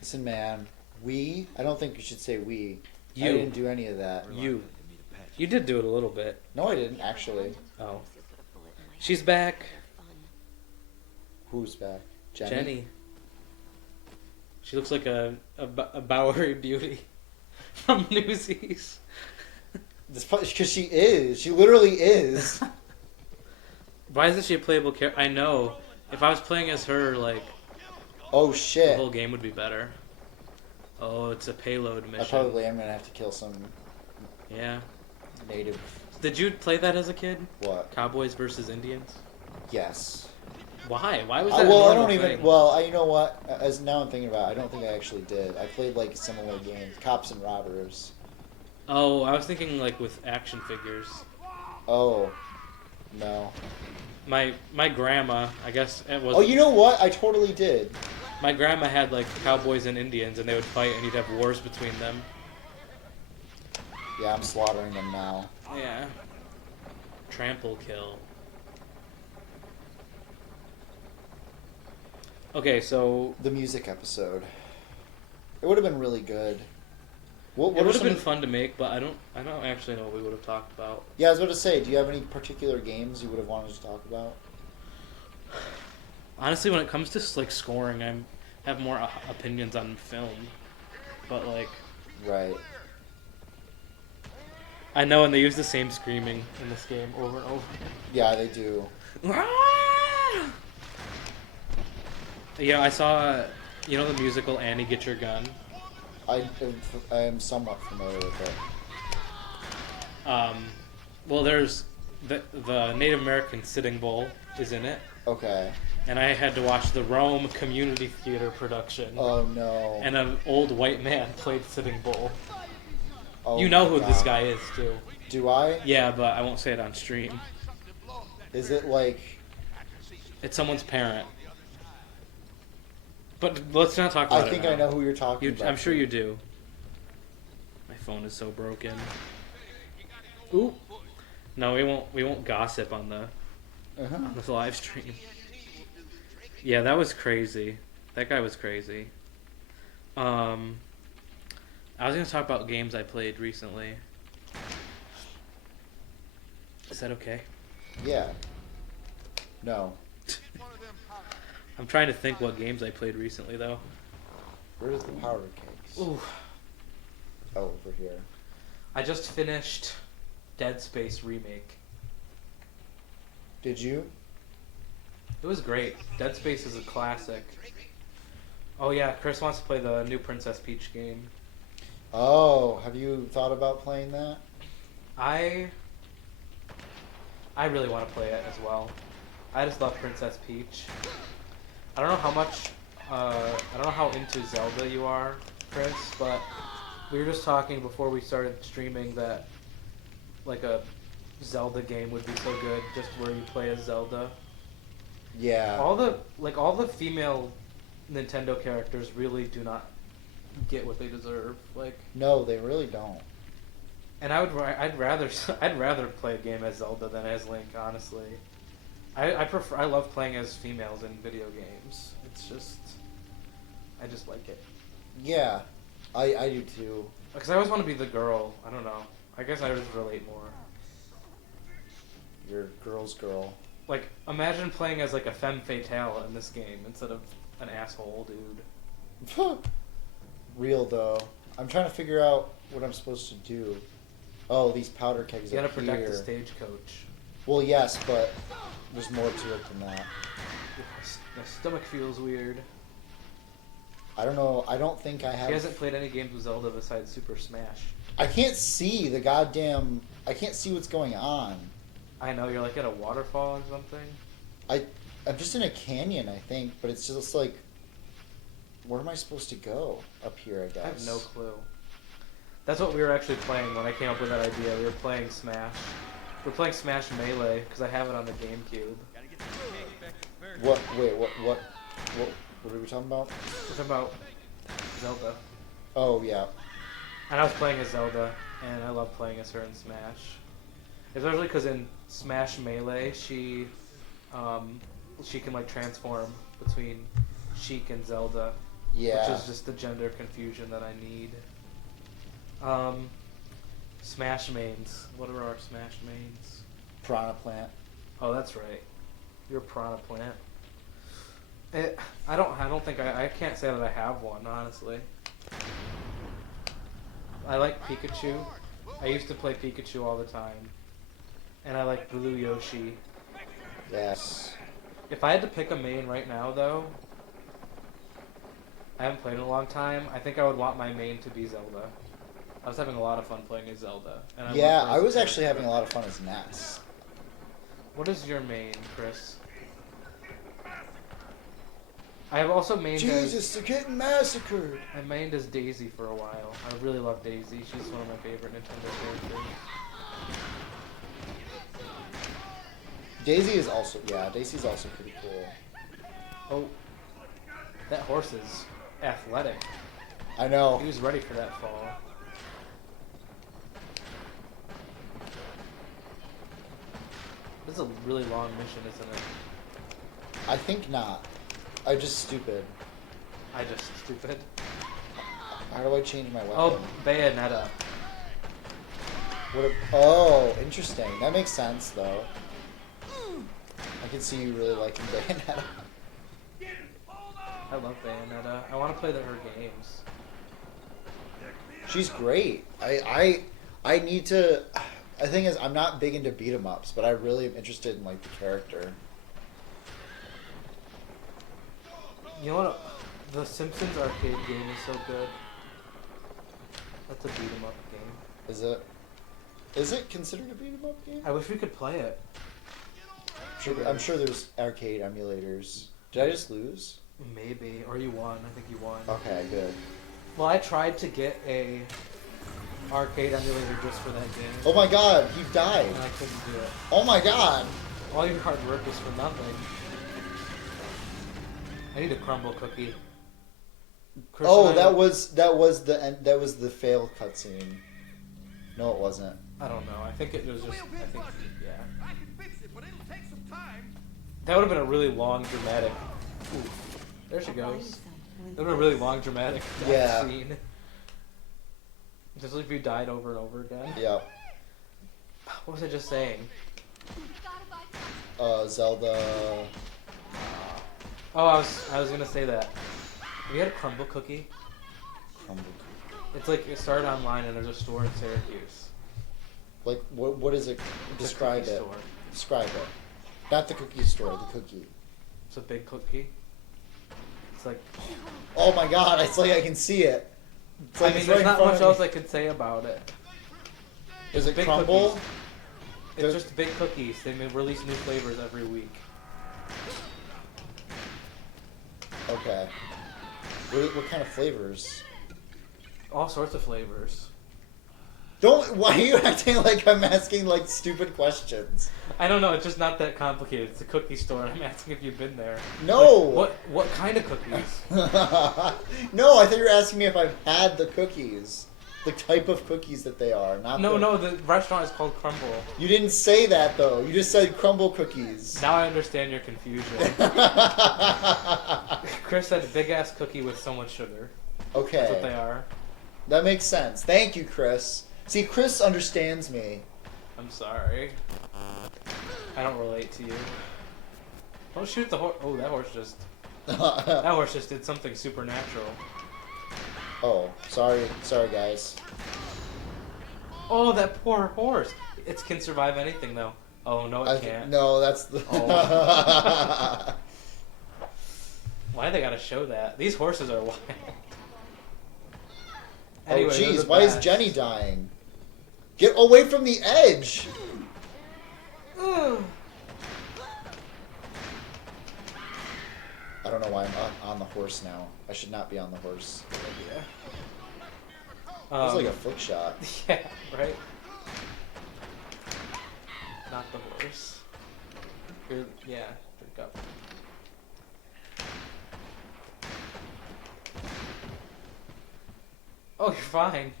Listen, man. I don't think you should say we. You. I didn't do any of that. You. You did do it a little bit. No, I didn't, actually. Oh. She's back. Who's back? Jenny. She looks like a Bowery beauty from Newsies. Because she is. She literally is. Why isn't she a playable character? I know. If I was playing as her, like, Oh, the shit. whole game would be better. Oh, it's a payload mission. I probably am going to have to kill some Yeah. native... Did you play that as a kid? What? Cowboys versus Indians? Yes. Why? Why was that? Well, a I normal don't even... thing? Well, you know what? As now I'm thinking about it, I don't think I actually did. I played, like, similar games. Cops and Robbers. Oh, I was thinking like with action figures. Oh. No. My grandma, I guess it was. Oh, you know what? I totally did. My grandma had like cowboys and Indians, and they would fight, and you'd have wars between them. Yeah, I'm slaughtering them now. Yeah. Trample kill. Okay, so The music episode. It would have been really good. What it are would have some been of- fun to make, but I don't actually know what we would have talked about. Yeah, I was about to say, do you have any particular games you would have wanted to talk about? Honestly, when it comes to like scoring, I have more opinions on film, but like Right. I know, and they use the same screaming in this game over and over. Yeah, they do. Yeah, I saw, you know, the musical Annie, Get Your Gun. I am somewhat familiar with it. Well, there's the Native American Sitting Bull is in it, Okay. and I had to watch the Rome Community Theater production, Oh no. and an old white man played Sitting Bull. Oh You know my who this God. guy is too. Do I? Yeah, but I won't say it on stream. Is it like... It's someone's parent. But let's not talk about it. I think now. I know who you're talking about. I'm sure you do. My phone is so broken. Ooh. No, we won't gossip on the Uh-huh. live stream. Yeah, that was crazy. That guy was crazy. I was gonna talk about games I played recently. Is that okay? Yeah. No. I'm trying to think what games I played recently though. Where's the powder cakes? Ooh. Oh, over here. I just finished Dead Space Remake. Did you? It was great. Dead Space is a classic. Oh yeah, Chris wants to play the new Princess Peach game. Oh, have you thought about playing that? I really want to play it as well. I just love Princess Peach. I don't know how much, I don't know how into Zelda you are, Chris, but we were just talking before we started streaming that like a Zelda game would be so good, just where you play as Zelda. Yeah. All the female Nintendo characters really do not get what they deserve. Like, No, they really don't. and I'd rather play a game as Zelda than as Link, honestly. I love playing as females in video games. It's just, I just like it. Yeah. I do too. Because I always want to be the girl. I don't know. I guess I just relate more. You're girl's girl. Like, imagine playing as like a femme fatale in this game instead of an asshole dude. Real though. I'm trying to figure out what I'm supposed to do. Oh, these powder kegs You gotta up protect here. the stagecoach. Well, yes, but there's more to it than that. My stomach feels weird. I don't know. I don't think I He have. hasn't played any games with Zelda besides Super Smash. I can't see the goddamn. I can't see what's going on. I know, you're like at a waterfall or something. I'm just in a canyon, I think, but it's just like, where am I supposed to go? Up here, I guess. I have no clue. That's what we were actually playing when I came up with that idea. We were playing Smash. We're playing Smash Melee because I have it on the GameCube. What? Wait. What are we talking about? We're talking about Zelda. Oh yeah. And I was playing as Zelda. and I love playing as her in Smash. Especially because in Smash Melee, she can like transform between Sheik and Zelda, Yeah. which is just the gender confusion that I need. Smash mains. What are our Smash mains? Piranha Plant. Oh, that's right. You're a Piranha Plant. I don't think I can't say that I have one, honestly. I like Pikachu. I used to play Pikachu all the time. And I like Blue Yoshi. Yes. If I had to pick a main right now, though, I haven't played in a long time. I think I would want my main to be Zelda. I was having a lot of fun playing as Zelda. And Yeah, love her I as a was actually character. having a lot of fun as Ness. What is your main, Chris? I have also mained Jesus, they're getting massacred. I mained as Daisy for a while. I really love Daisy. She's one of my favorite Nintendo characters. Daisy is also, yeah, Daisy's also pretty cool. Oh, that horse is athletic. I know. He was ready for that fall. This is a really long mission, isn't it? I think not. I'm just stupid. I just stupid. How do I change my weapon? Oh, Bayonetta. Oh, interesting. That makes sense, though. I can see you really liking Bayonetta. I love Bayonetta. I want to play her games. She's great. I need to. The thing is, I'm not big into beat 'em ups, but I really am interested in like the character. You know what? The Simpsons arcade game is so good. That's a beat 'em up game. Is it? Is it considered a beat 'em up game? I wish we could play it. I'm sure there's arcade emulators. Did I just lose? Maybe. Or you won. I think you won. Okay, good. Well, I tried to get a arcade emulator just for that game. Oh my god, he died. And I couldn't do it. Oh my god. All your hard work was for nothing. I need a crumble cookie. Chris Oh, and I- that was the fail cutscene. No, it wasn't. I don't know. I think it was just. I think, yeah. I can fix it, but it'll take some time. That would have been a really long, dramatic. Ooh, there she goes. That would have been a really long, dramatic Yeah. scene. Just like if you died over and over again. Yeah. What was I just saying? Zelda. Oh, I was gonna say that. Have you had a crumble cookie? Crumble. It's like it started online and there's a store in Syracuse. Like what is it? It's a Describe cookie it. store. Describe it. Not the cookie store, the cookie. It's a big cookie. It's like. Oh my god, it's like I can see it. It's like I mean, it's there's right in not front much of else me. I could say about it. Does it big crumble? cookies. It's Does- just big cookies. They release new flavors every week. Okay. What kind of flavors? All sorts of flavors. Why are you acting like I'm asking like stupid questions? I don't know. It's just not that complicated. It's a cookie store, and I'm asking if you've been there. No. Like, what kind of cookies? No, I thought you were asking me if I've had the cookies. The type of cookies that they are, not No, the restaurant is called Crumble. You didn't say that though. You just said crumble cookies. Now I understand your confusion. Chris said a big ass cookie with so much sugar. Okay. That's what they are. That makes sense. Thank you, Chris. See, Chris understands me. I'm sorry. I don't relate to you. Don't shoot the horse. Oh, that horse just did something supernatural. Oh, sorry, guys. Oh, that poor horse. It can survive anything, though. Oh, no, it can't. No, that's the. Oh. Why they gotta show that? These horses are wild. Anyway, Oh, they're jeez, the why is best. Jenny dying? Get away from the edge! I don't know why I'm on the horse now. I should not be on the horse. Yeah. It was like a flick shot. Yeah, right? Not the horse. Yeah, drink up. Oh, you're fine.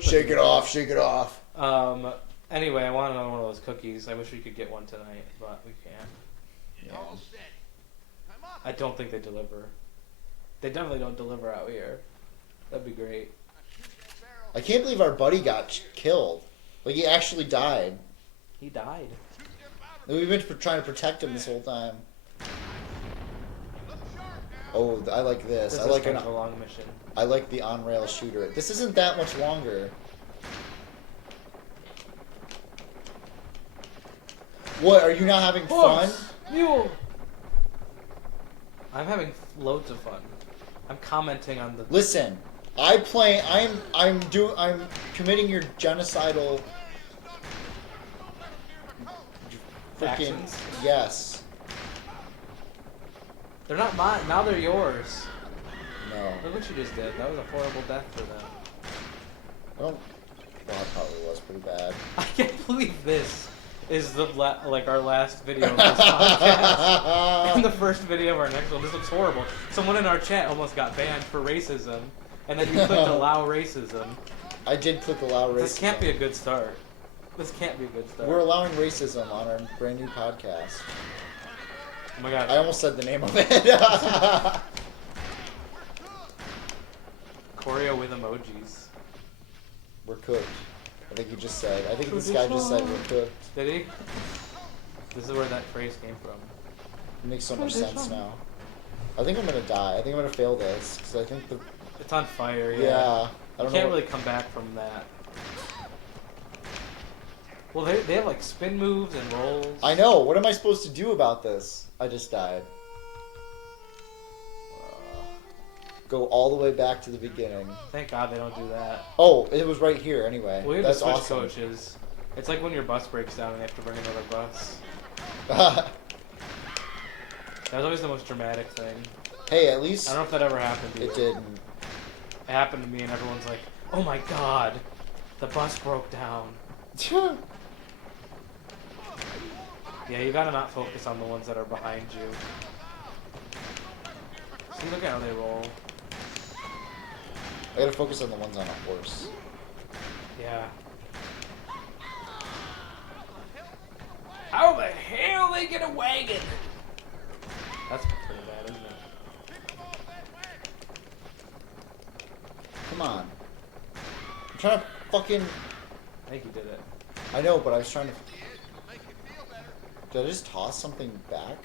Shake it off, shake it off. Anyway, I want another one of those cookies. I wish we could get one tonight, but we can't. Yeah. All set. Come on. I don't think they deliver. They definitely don't deliver out here. That'd be great. I can't believe our buddy got killed. Like, he actually died. He died. We've been trying to protect him this whole time. Oh, I like this. This I is like kind of a long mission. I like the on-rail shooter. This isn't that much longer. What, are you not having fun? Mule! I'm having loads of fun. I'm commenting on the... Listen, I'm committing your genocidal freaking Actions? yes. They're not mine. Now they're yours. No. Look what you just did. That was a horrible death for them. I don't well, it probably was pretty bad. I can't believe this is the our last video of this podcast. And the first video of our next one. This looks horrible. Someone in our chat almost got banned for racism, and then you clicked allow racism. I did click allow racism. This can't be a good start. This can't be a good start. We're allowing racism on our brand new podcast. Oh my god. I almost said the name of it. Choreo with emojis. We're cooked. I think he just said. I think this guy just said we're cooked. Did he? This is where that phrase came from. It makes so much sense now. I think I'm gonna die. I think I'm gonna fail this because I think the It's on fire, yeah. yeah. I You don't can't know. really come back from that. Well, they have like spin moves and rolls. I know. What am I supposed to do about this? I just died. Go all the way back to the beginning. Thank God they don't do that. Oh, it was right here anyway. We have That's to switch awesome. coaches. It's like when your bus breaks down and they have to bring another bus. That was always the most dramatic thing. Hey, at I least don't know if that ever happened to you. it didn't. It happened to me and everyone's like, oh my God, the bus broke down. Yeah, you gotta not focus on the ones that are behind you. See, look at how they roll. I gotta focus on the ones on a horse. Yeah. How the hell they get a wagon? That's pretty bad, isn't it? Come on. I'm trying to fucking. I think you did it. I know, but I was trying to. Did I just toss something back?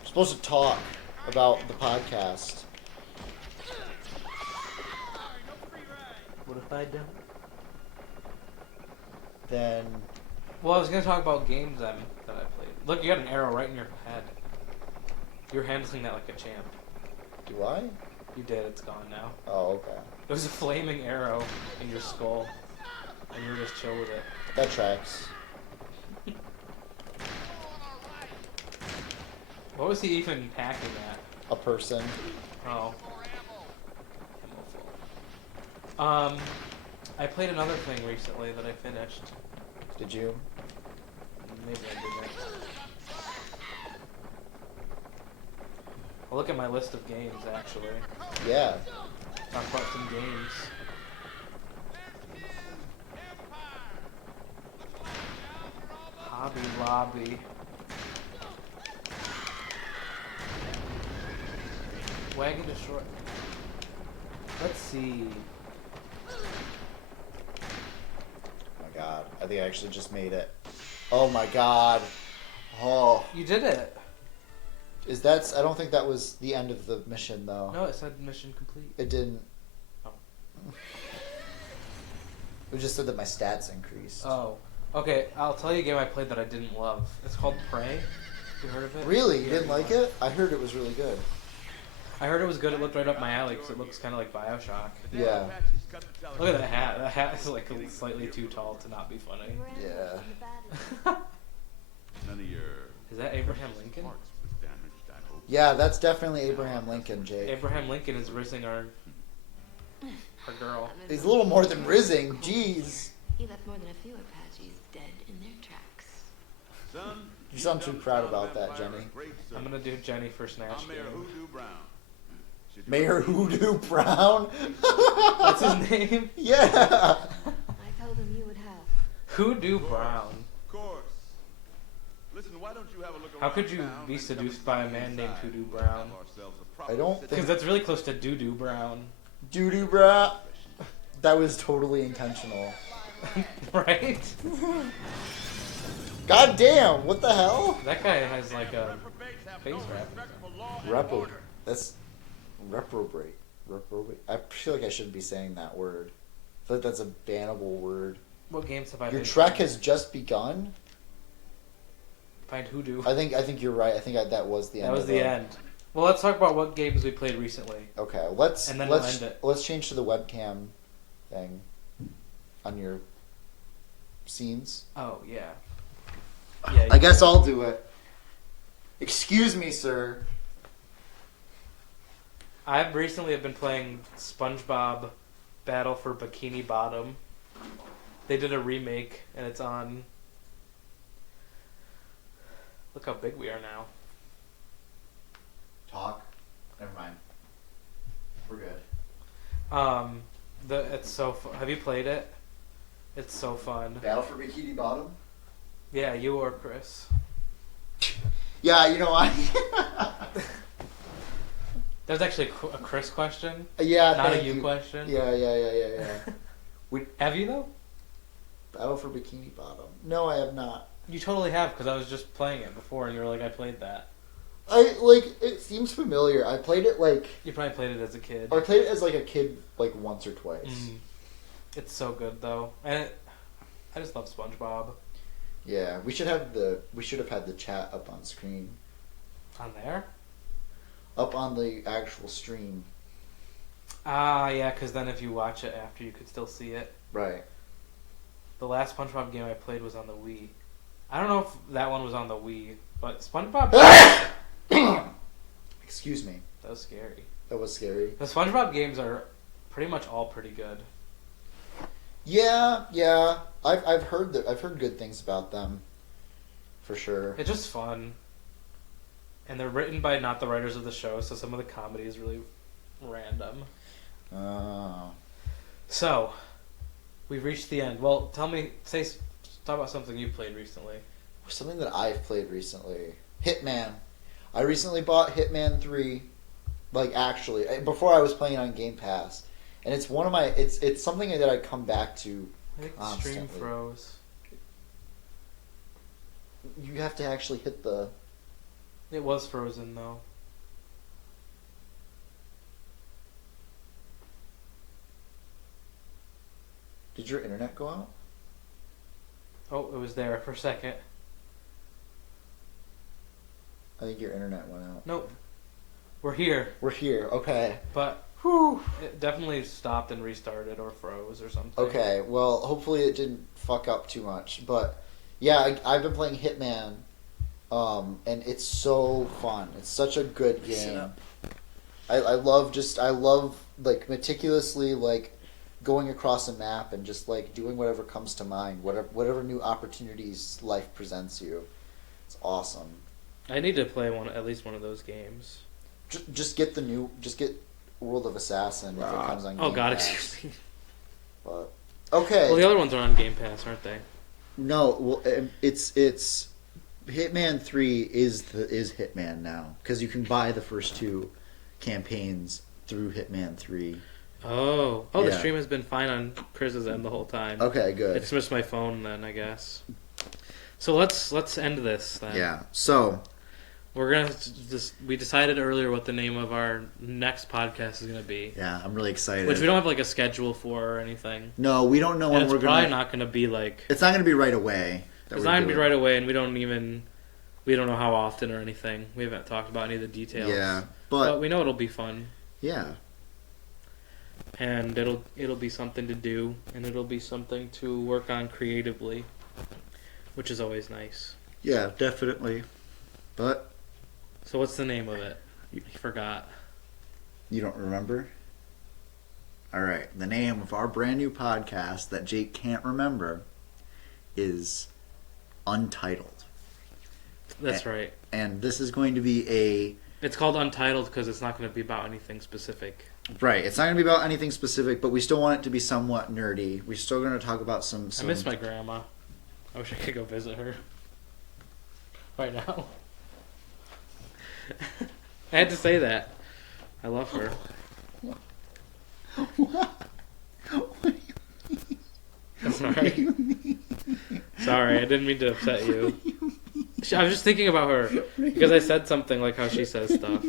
I'm supposed to talk about the podcast. What if I don't? Then. Well, I was gonna talk about games that I played. Look, you got an arrow right in your head. You're handling that like a champ. Do I? You did. It's gone now. Oh, okay. It was a flaming arrow in your skull, and you were just chill with it. That tracks. What was he even hacking at? A person. Oh. I played another thing recently that I finished. Did you? Maybe I didn't. I'll look at my list of games, actually. Yeah. Talk about some games. Hobby Lobby. Wagon to short. Let's see. Oh my god. I think I actually just made it. Oh my god. Oh. You did it. Is that... I don't think that was the end of the mission, though. No, it said mission complete. It didn't. Oh. It just said that my stats increased. Oh. Okay, I'll tell you a game I played that I didn't love. It's called Prey. You heard of it? Really? You Yeah, didn't like it? I heard it was really good. I heard it was good. It looked right up my alley because it looks kind of like Bioshock. Yeah. Look at that hat. That hat is like slightly too tall to not be funny. Yeah. None of your Is that Abraham Lincoln? parts was damaged, I hope. Yeah, that's definitely Abraham Lincoln, Jake. Abraham Lincoln is rizzing our girl. He's a little more than rizzing. Jeez. He left more than a few Apaches dead in their tracks. Son, You sound too proud about that, Jenny. I'm gonna do Jenny for Snatch I'm Mayor Game. Hoodoo Brown. Should you Mayor Hoodoo Brown? That's his name? Yeah! I told him you would have. Hoodoo Brown. Of course. Listen, why don't you have a look How around could you town be and come seduced and by a see man named inside? Hoodoo We'll Brown? have ourselves a proper I don't sit- Because that's really close to Doo-Doo Brown. Doo-doo bra. That was totally intentional. Right? God damn, what the hell? That guy has like a face wrap. Repro. That's reprobate. Reprobate. I feel like I shouldn't be saying that word. I feel like that's a bannable word. What games have I Your been trek playing? has just begun. Find Hoodoo. I think you're right. I think that was the end. That was of the end. Well, let's talk about what games we played recently. Okay, let's And then we'll let's end it. let's change to the webcam thing on your scenes. Oh, yeah. Yeah. I guess I'll do it. Excuse me, sir. I've recently been playing SpongeBob Battle for Bikini Bottom. They did a remake, and it's on... Look how big we are now. Talk. Never mind. We're good. It's so fun. Have you played it? It's so fun. Battle for Bikini Bottom. Yeah, you or Chris. Yeah, you know I. That was actually a Chris question, Yeah, not a thank you question. Yeah. Have you though? Battle for Bikini Bottom. No, I have not. You totally have, because I was just playing it before, and you were like, I played that. I like it seems familiar. I played it like You probably played it as a kid. I played it as like a kid like once or twice. It's so good though, and I just love SpongeBob. Yeah, we should have had the chat up on screen. On there? Up on the actual stream. Ah, yeah, because then if you watch it after, you could still see it. Right. The last SpongeBob game I played was on the Wii. I don't know if that one was on the Wii, but SpongeBob... Excuse me. That was scary. That was scary. The SpongeBob games are pretty much all pretty good. Yeah. I've heard good things about them. For sure. It's just fun. And they're written by not the writers of the show, so some of the comedy is really random. Oh. So, we've reached the end. Well, talk about something you played recently. Something that I've played recently. Hitman. I recently bought Hitman 3. Like, actually. Before I was playing on Game Pass. And it's one of my... It's something that I come back to I think the constantly. stream froze. You have to actually hit the... It was frozen, though. Did your internet go out? Oh, it was there for a second. I think your internet went out. Nope. We're here. We're here. Okay. But Whew. it definitely stopped and restarted or froze or something. Okay. Well, hopefully it didn't fuck up too much. But yeah, I've been playing Hitman, and it's so fun. It's such a good game. I love like meticulously like going across a map and just like doing whatever comes to mind, whatever new opportunities life presents you. It's awesome. I need to play at least one of those games. Just get World of Assassin if it comes on Game Oh god, Pass. excuse me. But okay. Well, the other ones are on Game Pass, aren't they? No, well, it's Hitman 3 is Hitman now because you can buy the first two campaigns through Hitman 3. Oh, Yeah. the stream has been fine on Chris's end the whole time. Okay, good. It's missed my phone then, I guess. So let's end this then. Yeah. So We're gonna we decided earlier what the name of our next podcast is gonna be. yeah, I'm really excited. Which we don't have like a schedule for or anything. No, we don't know And when it's we're probably gonna. not gonna be like It's not gonna be right away. it's not gonna be right away, and we don't know how often or anything. We haven't talked about any of the details. Yeah, but but we know it'll be fun. yeah, And it'll be something to do, and it'll be something to work on creatively, which is always nice. yeah, definitely. But So what's the name of it? I forgot. you don't remember? All right. The name of our brand new podcast that Jake can't remember is Untitled. That's right. And this is going to be It's called Untitled because it's not going to be about anything specific. Right. It's not going to be about anything specific, but we still want it to be somewhat nerdy. We're still going to talk about some... I miss my grandma. I wish I could go visit her. Right now. I had to say that. I love her. What? I'm sorry. Sorry, I didn't mean to upset you. I was just thinking about her because I said something like how she says stuff.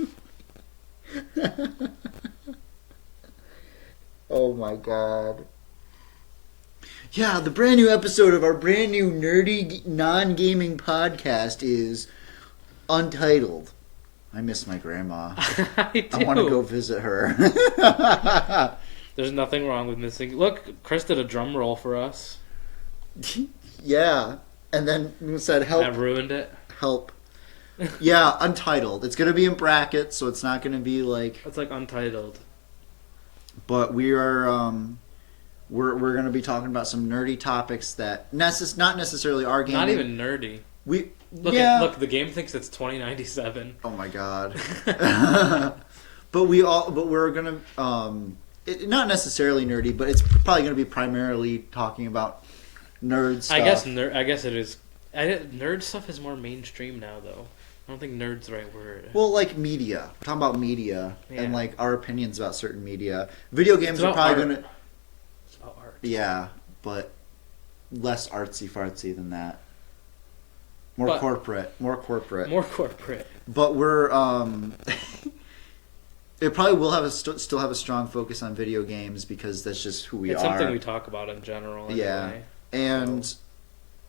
Oh my god. Yeah, the brand new episode of our brand new nerdy non-gaming podcast is Untitled. I miss my grandma. I do. I want to go visit her. There's nothing wrong with missing. Look, Chris did a drum roll for us. Yeah. And then said help. That ruined it. Help. Yeah, Untitled. It's going to be in brackets, so it's not going to be like... It's like Untitled. But we are... We're going to be talking about some nerdy topics that... not necessarily our game. Not even nerdy. Look, the game thinks it's 2097. Oh my god. But we're gonna not necessarily nerdy, but it's probably gonna be primarily talking about nerd stuff. I guess it is. Nerd stuff is more mainstream now, though. I don't think nerd's the right word. Well, like media. We're talking about media and like our opinions about certain media. Video games are art. probably gonna. It's about art. Yeah, but less artsy fartsy than that. More corporate. More corporate. But we're it probably will have still have a strong focus on video games because that's just who we are. It's something we talk about in general. Anyway. Yeah,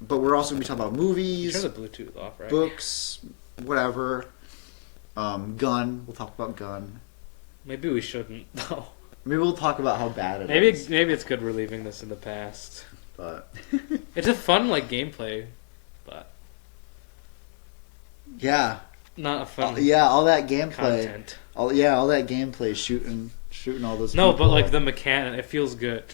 but we're also gonna be talking about movies. Turn the Bluetooth off, right? Books, whatever. Gun. We'll talk about Gun. Maybe we shouldn't though. Maybe we'll talk about how bad it is. Maybe it's good we're leaving this in the past. But it's a fun gameplay, but. Yeah. Not a fun. All that gameplay. Content. All that gameplay, shooting all those. No, people. but like the mechanic, it feels good.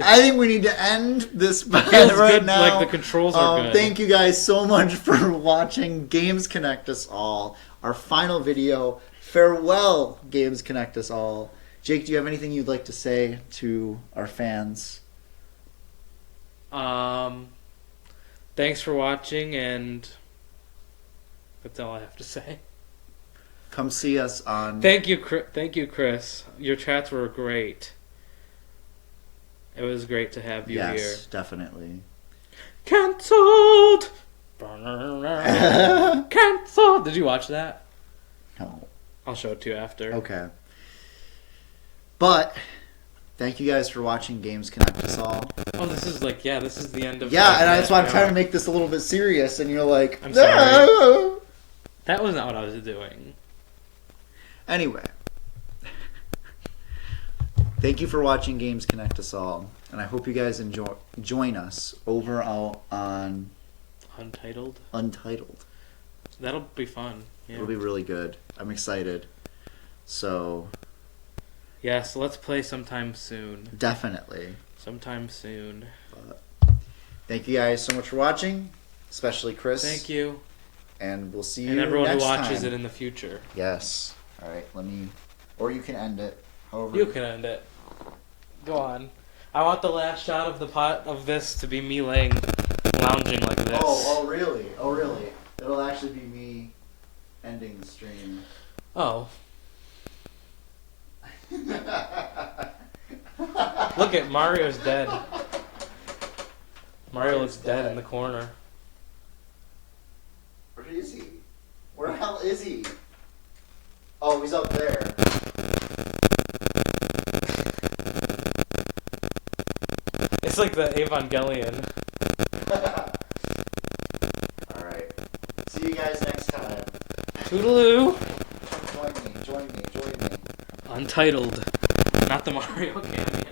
I think we need to end this Feels right good, now. like the controls are good. Thank you guys so much for watching Games Connect Us All. Our final video. Farewell, Games Connect Us All. Jake, do you have anything you'd like to say to our fans? Thanks for watching, and that's all I have to say. Come see us on... Thank you, Chris. Your chats were great. It was great to have you here. Yes, definitely. Cancelled! Cancelled! Did you watch that? No. I'll show it to you after. Okay. But... Thank you guys for watching Games Connect Us All. Oh, this is the end of... Yeah, and that's why I'm trying to make this a little bit serious, and you're like... I'm sorry. That was not what I was doing. Anyway. Thank you for watching Games Connect Us All, and I hope you guys join us over on... Untitled. That'll be fun. Yeah. It'll be really good. I'm excited. So... Yeah, so let's play sometime soon. Definitely. Sometime soon. But thank you guys so much for watching, especially Chris. Thank you. And we'll see you and everyone next who watches time. it in the future. Yes. All right, or you can end it. However. You can end it. Go on. I want the last shot of the this to be me lounging like this. Oh, really? Oh, really? It'll actually be me ending the stream. Oh. Look at Mario's dead. Mario looks dead in the corner. Where is he? Where the hell is he? Oh, he's up there. It's like the Evangelion. Alright. See you guys next time. Toodaloo. Join me. Untitled. Not the Mario game.